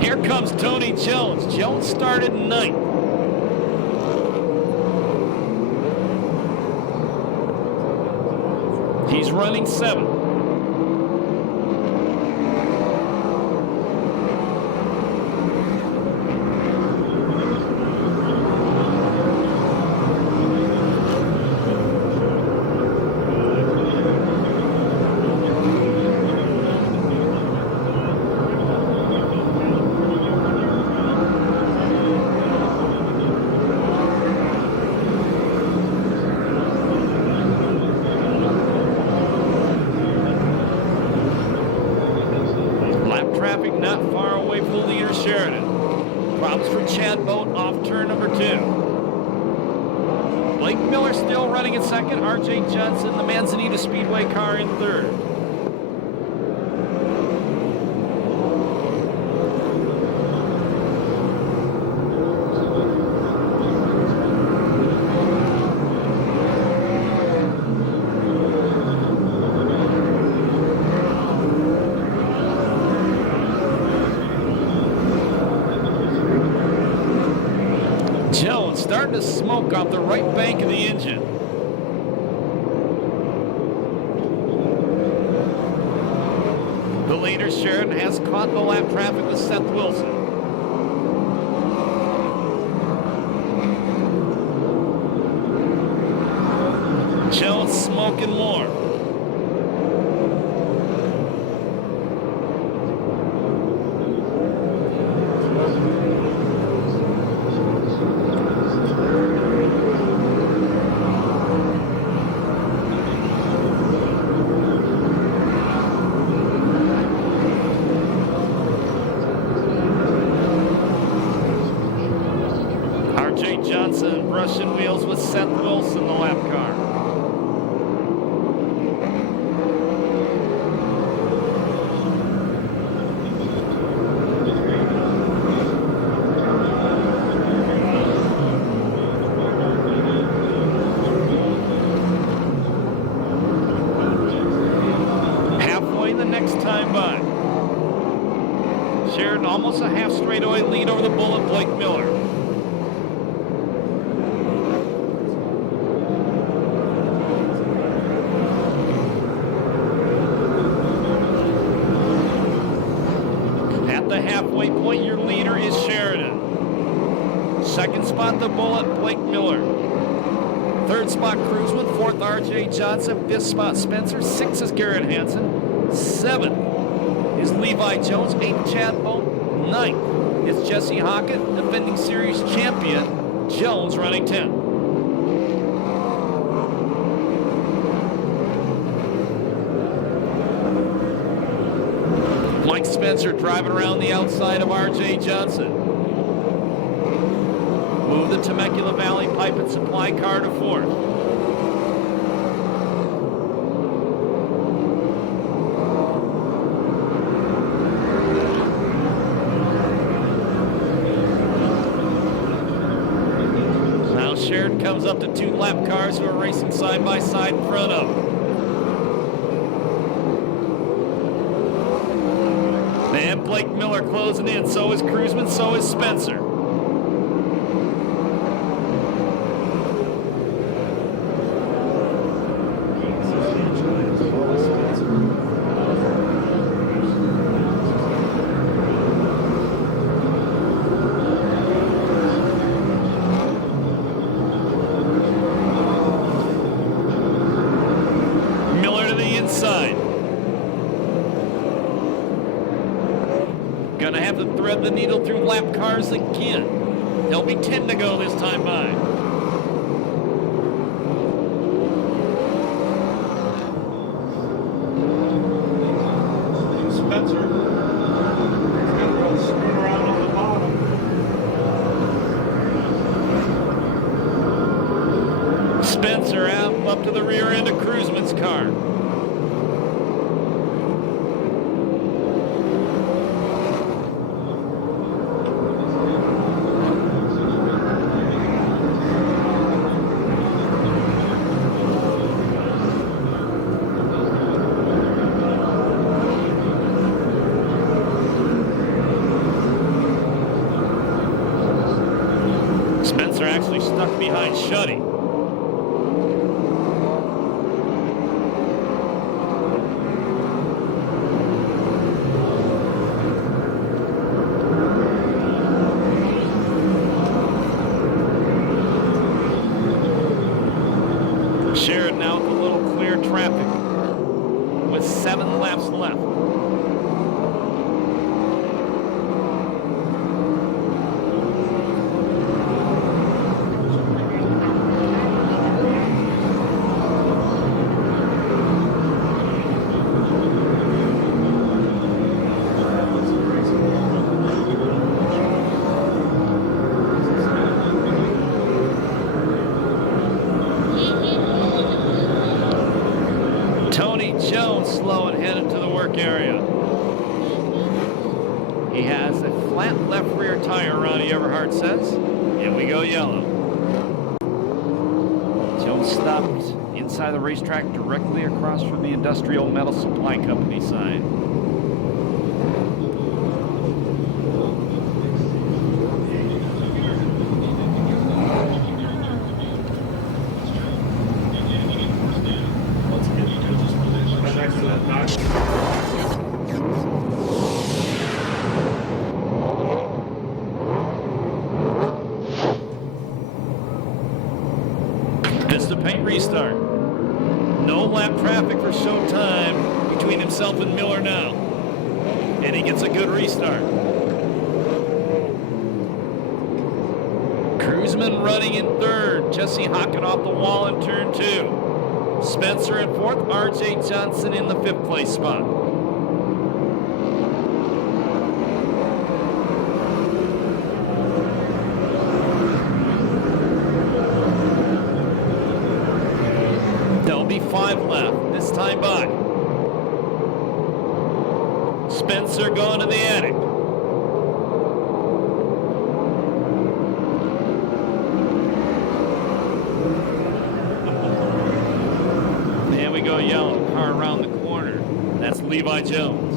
Here comes Tony Jones. Jones started 9th. He's running 7th. Traffic not far away from the leader, Sheridan. Problems for Chad Boat off turn number 2. Blake Miller still running in 2nd. R.J. Johnson, the Manzanita Speedway car, in 3rd. Jones starting to smoke off the right bank of the engine. The leader, Sheridan, has caught the lap traffic with Seth Wilson. Jones smoking more. Johnson brushing wheels with Seth Wilson, the lap car. Halfway the next time by. Sheridan almost a half straightaway lead over the Bullet, Blake Miller. Halfway point, your leader is Sheridan. 2nd spot, the Bullet, Blake Miller. 3rd spot, Cruzman. 4th, R.J. Johnson. 5th spot, Spencer. 6th is Garrett Hansen. 7th is Levi Jones. 8th, Chad Boat. 9th is Jesse Hockett, defending series champion. Jones running 10th. Mike Spencer driving around the outside of R.J. Johnson. Move the Temecula Valley Pipe and Supply car to 4th. Now Sheridan comes up to 2 lap cars who are racing side by side in front of him. And Blake Miller closing in. So is Cruzman, so is Spencer. Miller to the inside. Gonna have to thread the needle through lap cars again. There'll be 10 to go this time by. Spencer. He's gonna go screw around on the bottom. Spencer out up to the rear end of Cruzman's car. behind Shuddy. Sheridan now with a little clear traffic with 7 laps left. Tony Jones slow and headed to the work area. He has a flat left rear tire, Ronnie Everhart says. And we go yellow. Jones stopped inside the racetrack directly across from the Industrial Metal Supply Company sign. Pistol paint restart. No lap traffic for Showtime between himself and Miller now. And he gets a good restart. Cruzman running in third. Jesse Hocken off the wall in turn 2. Spencer in fourth. RJ Johnson in the 5th place spot. There'll be 5 left, this time by. Spencer going to the attic. There we go, yellow. Car around the corner. That's Levi Jones.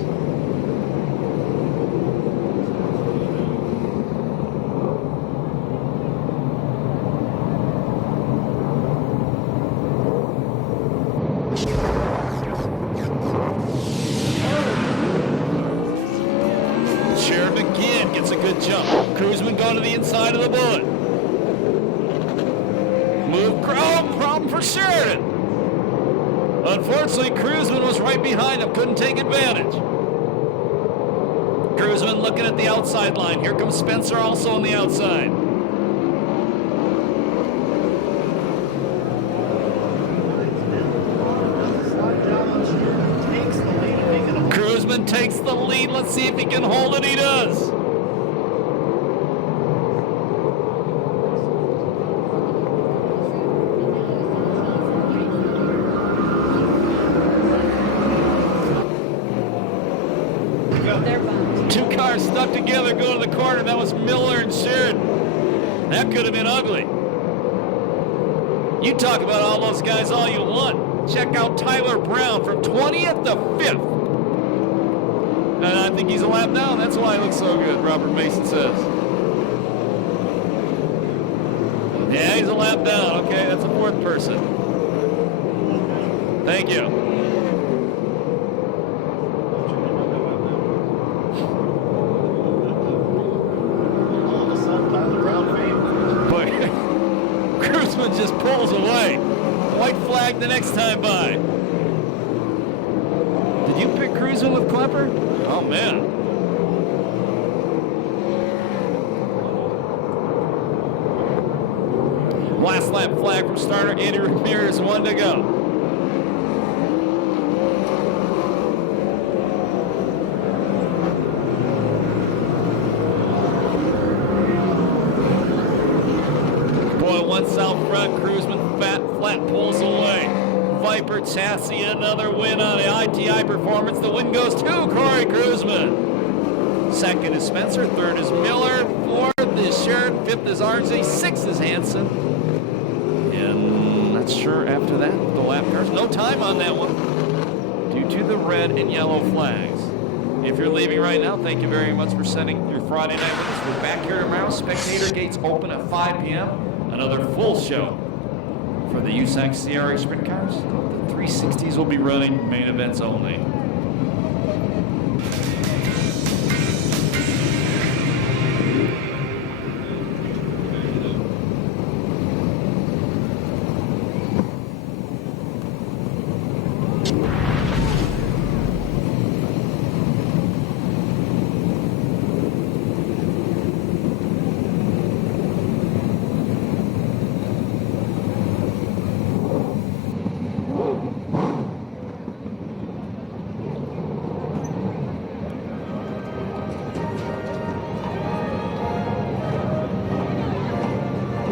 Sheridan again gets a good jump. Cruzman going to the inside of the bullet. Move, problem for Sheridan. Unfortunately, Cruzman was right behind him, couldn't take advantage. Cruzman looking at the outside line. Here comes Spencer also on the outside. Cruzman takes the lead. Let's see if he can hold it. He does. Two cars stuck together go to the corner. That was Miller and Sheridan. That could have been ugly. You talk about all those guys all you want. Check out Tyler Brown from 20th to 5th. And I think he's a lap down. That's why he looks so good, Robert Mason says. Yeah, he's a lap down. Okay, that's a 4th person. Thank you. Boy, Cruzman just pulls away. White flag the next time by. Did you pick Cruzman with Klepper? Oh, man. Last lap flag from starter Andy Ramirez, 1 to go. Boy, once out front, Cruzman flat pulls away. Viper chassis, another win on the ITI performance. The win goes to Corey Cruzman. Second is Spencer, third is Miller, fourth is Sheridan, 5th is RJ, 6th is Hansen. And not sure after that, the lap cars. No time on that one due to the red and yellow flags. If you're leaving right now, thank you very much for spending your Friday night with us. We're back here tomorrow. Spectator gates open at 5 p.m. Another full show for the USAC CRA Sprint Cars. The 360s will be running main events only.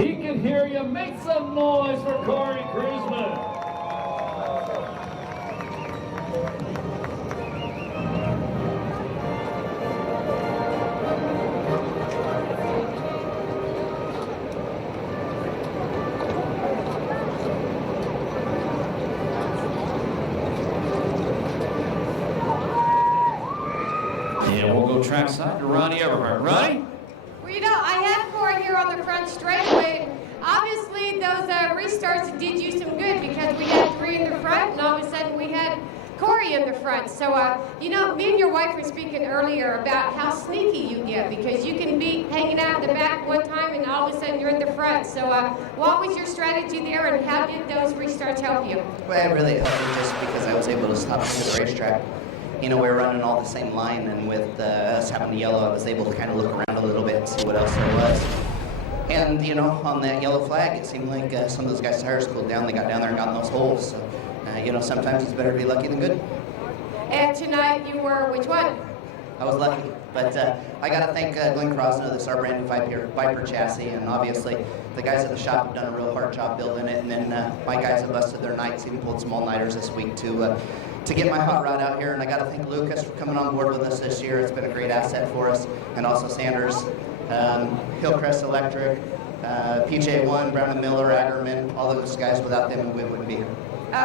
He can hear you. Make some noise for Corey Cruzman. Yeah, we'll go trackside to Ronnie Everhart. Ronnie? Well, you know, I had Corey here on the front straightaway. Obviously, those restarts did you some good because we had 3 in the front, and all of a sudden we had Corey in the front. So, you know, me and your wife were speaking earlier about how sneaky you get because you can be hanging out in the back one time and all of a sudden you're in the front. So, what was your strategy there, and how did those restarts help you? Well, it really helped me just because I was able to stop into the racetrack. You know, we were running all the same line, and with us having the yellow, I was able to kind of look around a little bit and see what else there was. And, you know, on that yellow flag, it seemed like some of those guys' tires cooled down. They got down there and got in those holes. So, you know, sometimes it's better to be lucky than good. And tonight you were which one? I was lucky. But I got to thank Glenn Crosno, this our brand new Viper chassis, and obviously the guys at the shop have done a real hard job building it. And then my guys have busted their nights, even pulled some all-nighters this week to get my hot rod out here. And I got to thank Lucas for coming on board with us this year. It's been a great asset for us. And also Sanders, Hillcrest Electric, PJ1, Brown and Miller, Ackerman, all those guys. Without them, we wouldn't be here.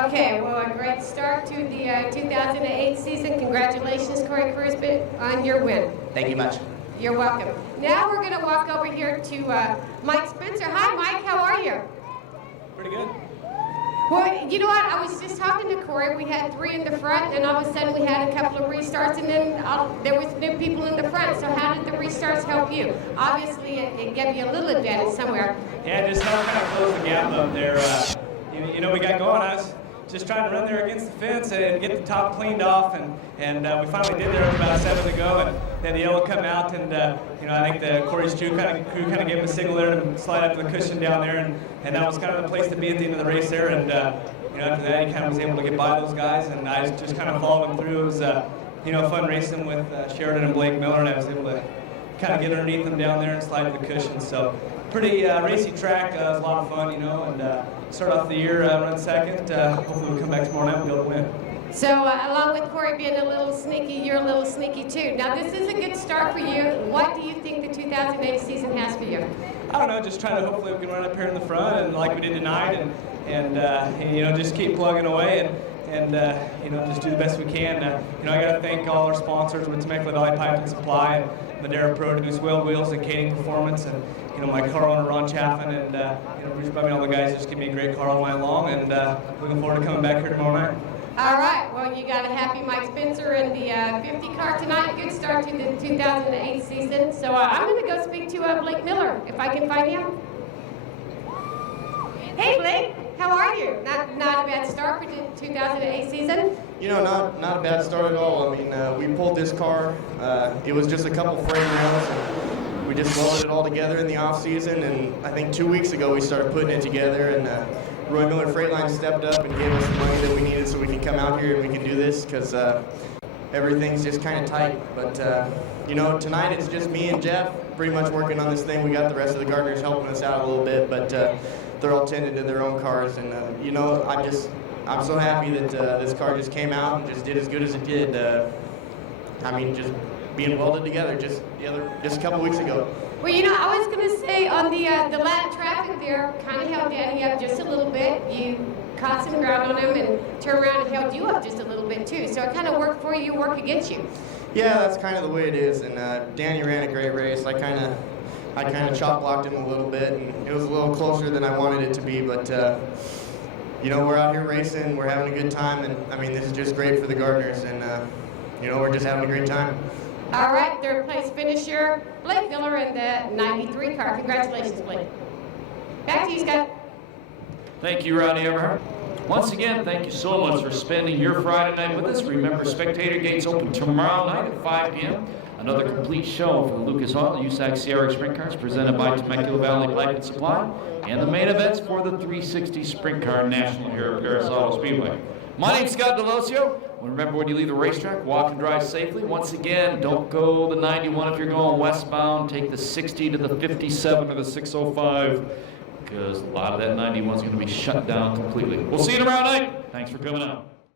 Okay, well, a great start to the 2008 season. Congratulations, Corey Cruzman, on your win. Thank you much. You're welcome. Now we're going to walk over here to Mike Spencer. Hi, Mike. How are you? Pretty good. Well, you know what? I was just talking to Corey. We had 3 in the front, and all of a sudden we had a couple of restarts, and then there was new people in the front. So how did the restarts help you? Obviously, it gave you a little advantage somewhere. Yeah, just help kind of close the gap up there. You know, we got going. I was just trying to run there against the fence and get the top cleaned off, and we finally did there about 7 to go, and then the yellow come out, and you know, I think the Corey's crew kind of gave him a signal there to slide up to the cushion down there, and that was kind of the place to be at the end of the race there, and you know, after that he kind of was able to get by those guys, and I just kind of followed him through. It was you know, fun racing with Sheridan and Blake Miller, and I was able to kind of get underneath them down there and slide to the cushion. So pretty racy track. It was a lot of fun, you know, and start off the year run second. Hopefully we'll come back tomorrow night and be able to win. So along with Corey being a little sneaky, you're a little sneaky too. Now this is a good start for you. What do you think the 2008 season has for you? I don't know, just trying to hopefully we can run up here in the front and like we did tonight, and you know, just keep plugging away and you know, just do the best we can. You know, I got to thank all our sponsors with Temecula Valley Pipe and Supply, and Madera Produce, Whale Wheels, and Kading Performance, and you know, my car owner Ron Chaffin, and you know, Bruce Bubby, and all the guys just give me a great car all night long, and looking forward to coming back here tomorrow night. All right, well, you got a happy Mike Spencer in the 50 car tonight. Good start to the 2008 season. So I'm going to go speak to Blake Miller, if I can find him. Hey, Blake, how are you? Not a bad start for the 2008 season? You know, not a bad start at all. I mean, we pulled this car. It was just a couple frame rails, and we just welded it all together in the off season. And I think 2 weeks ago we started putting it together, and Roy Miller Freightline stepped up and gave us the money that we needed so we can come out here and we can do this, because everything's just kind of tight. But you know, tonight it's just me and Jeff pretty much working on this thing. We got the rest of the gardeners helping us out a little bit, but they're all tended to their own cars. And you know, I'm so happy that this car just came out and just did as good as it did. I mean, just being welded together just a couple weeks ago. Well, you know, I was going to say on the Latin traffic there, kind of held Danny up just a little bit. You caught some ground on him and turned around and held you up just a little bit too. So it kind of worked for you, worked against you. Yeah, that's kind of the way it is. And Danny ran a great race. I kind I kind of chop blocked him a little bit, and it was a little closer than I wanted it to be. But you know, we're out here racing, we're having a good time, and I mean, this is just great for the Gardners, and you know, we're just having a great time. All right, third place finisher, Blake Miller in the 93 car. Congratulations, Blake. Back to you, Scott. Thank you, Ronnie Everhart. Once again, thank you so much for spending your Friday night with us. Remember, spectator gates open tomorrow night at 5 p.m. Another complete show for the Lucas Oil USAC CRA Sprint Cars presented by Temecula Valley Pipe and Supply, and the main events for the 360 Sprint Car National here at Perris Auto Speedway. My name's Scott Delosio. Remember, when you leave the racetrack, walk and drive safely. Once again, don't go the 91 if you're going westbound. Take the 60 to the 57 or the 605, because a lot of that 91 is going to be shut down completely. We'll see you tomorrow night. Thanks for coming out.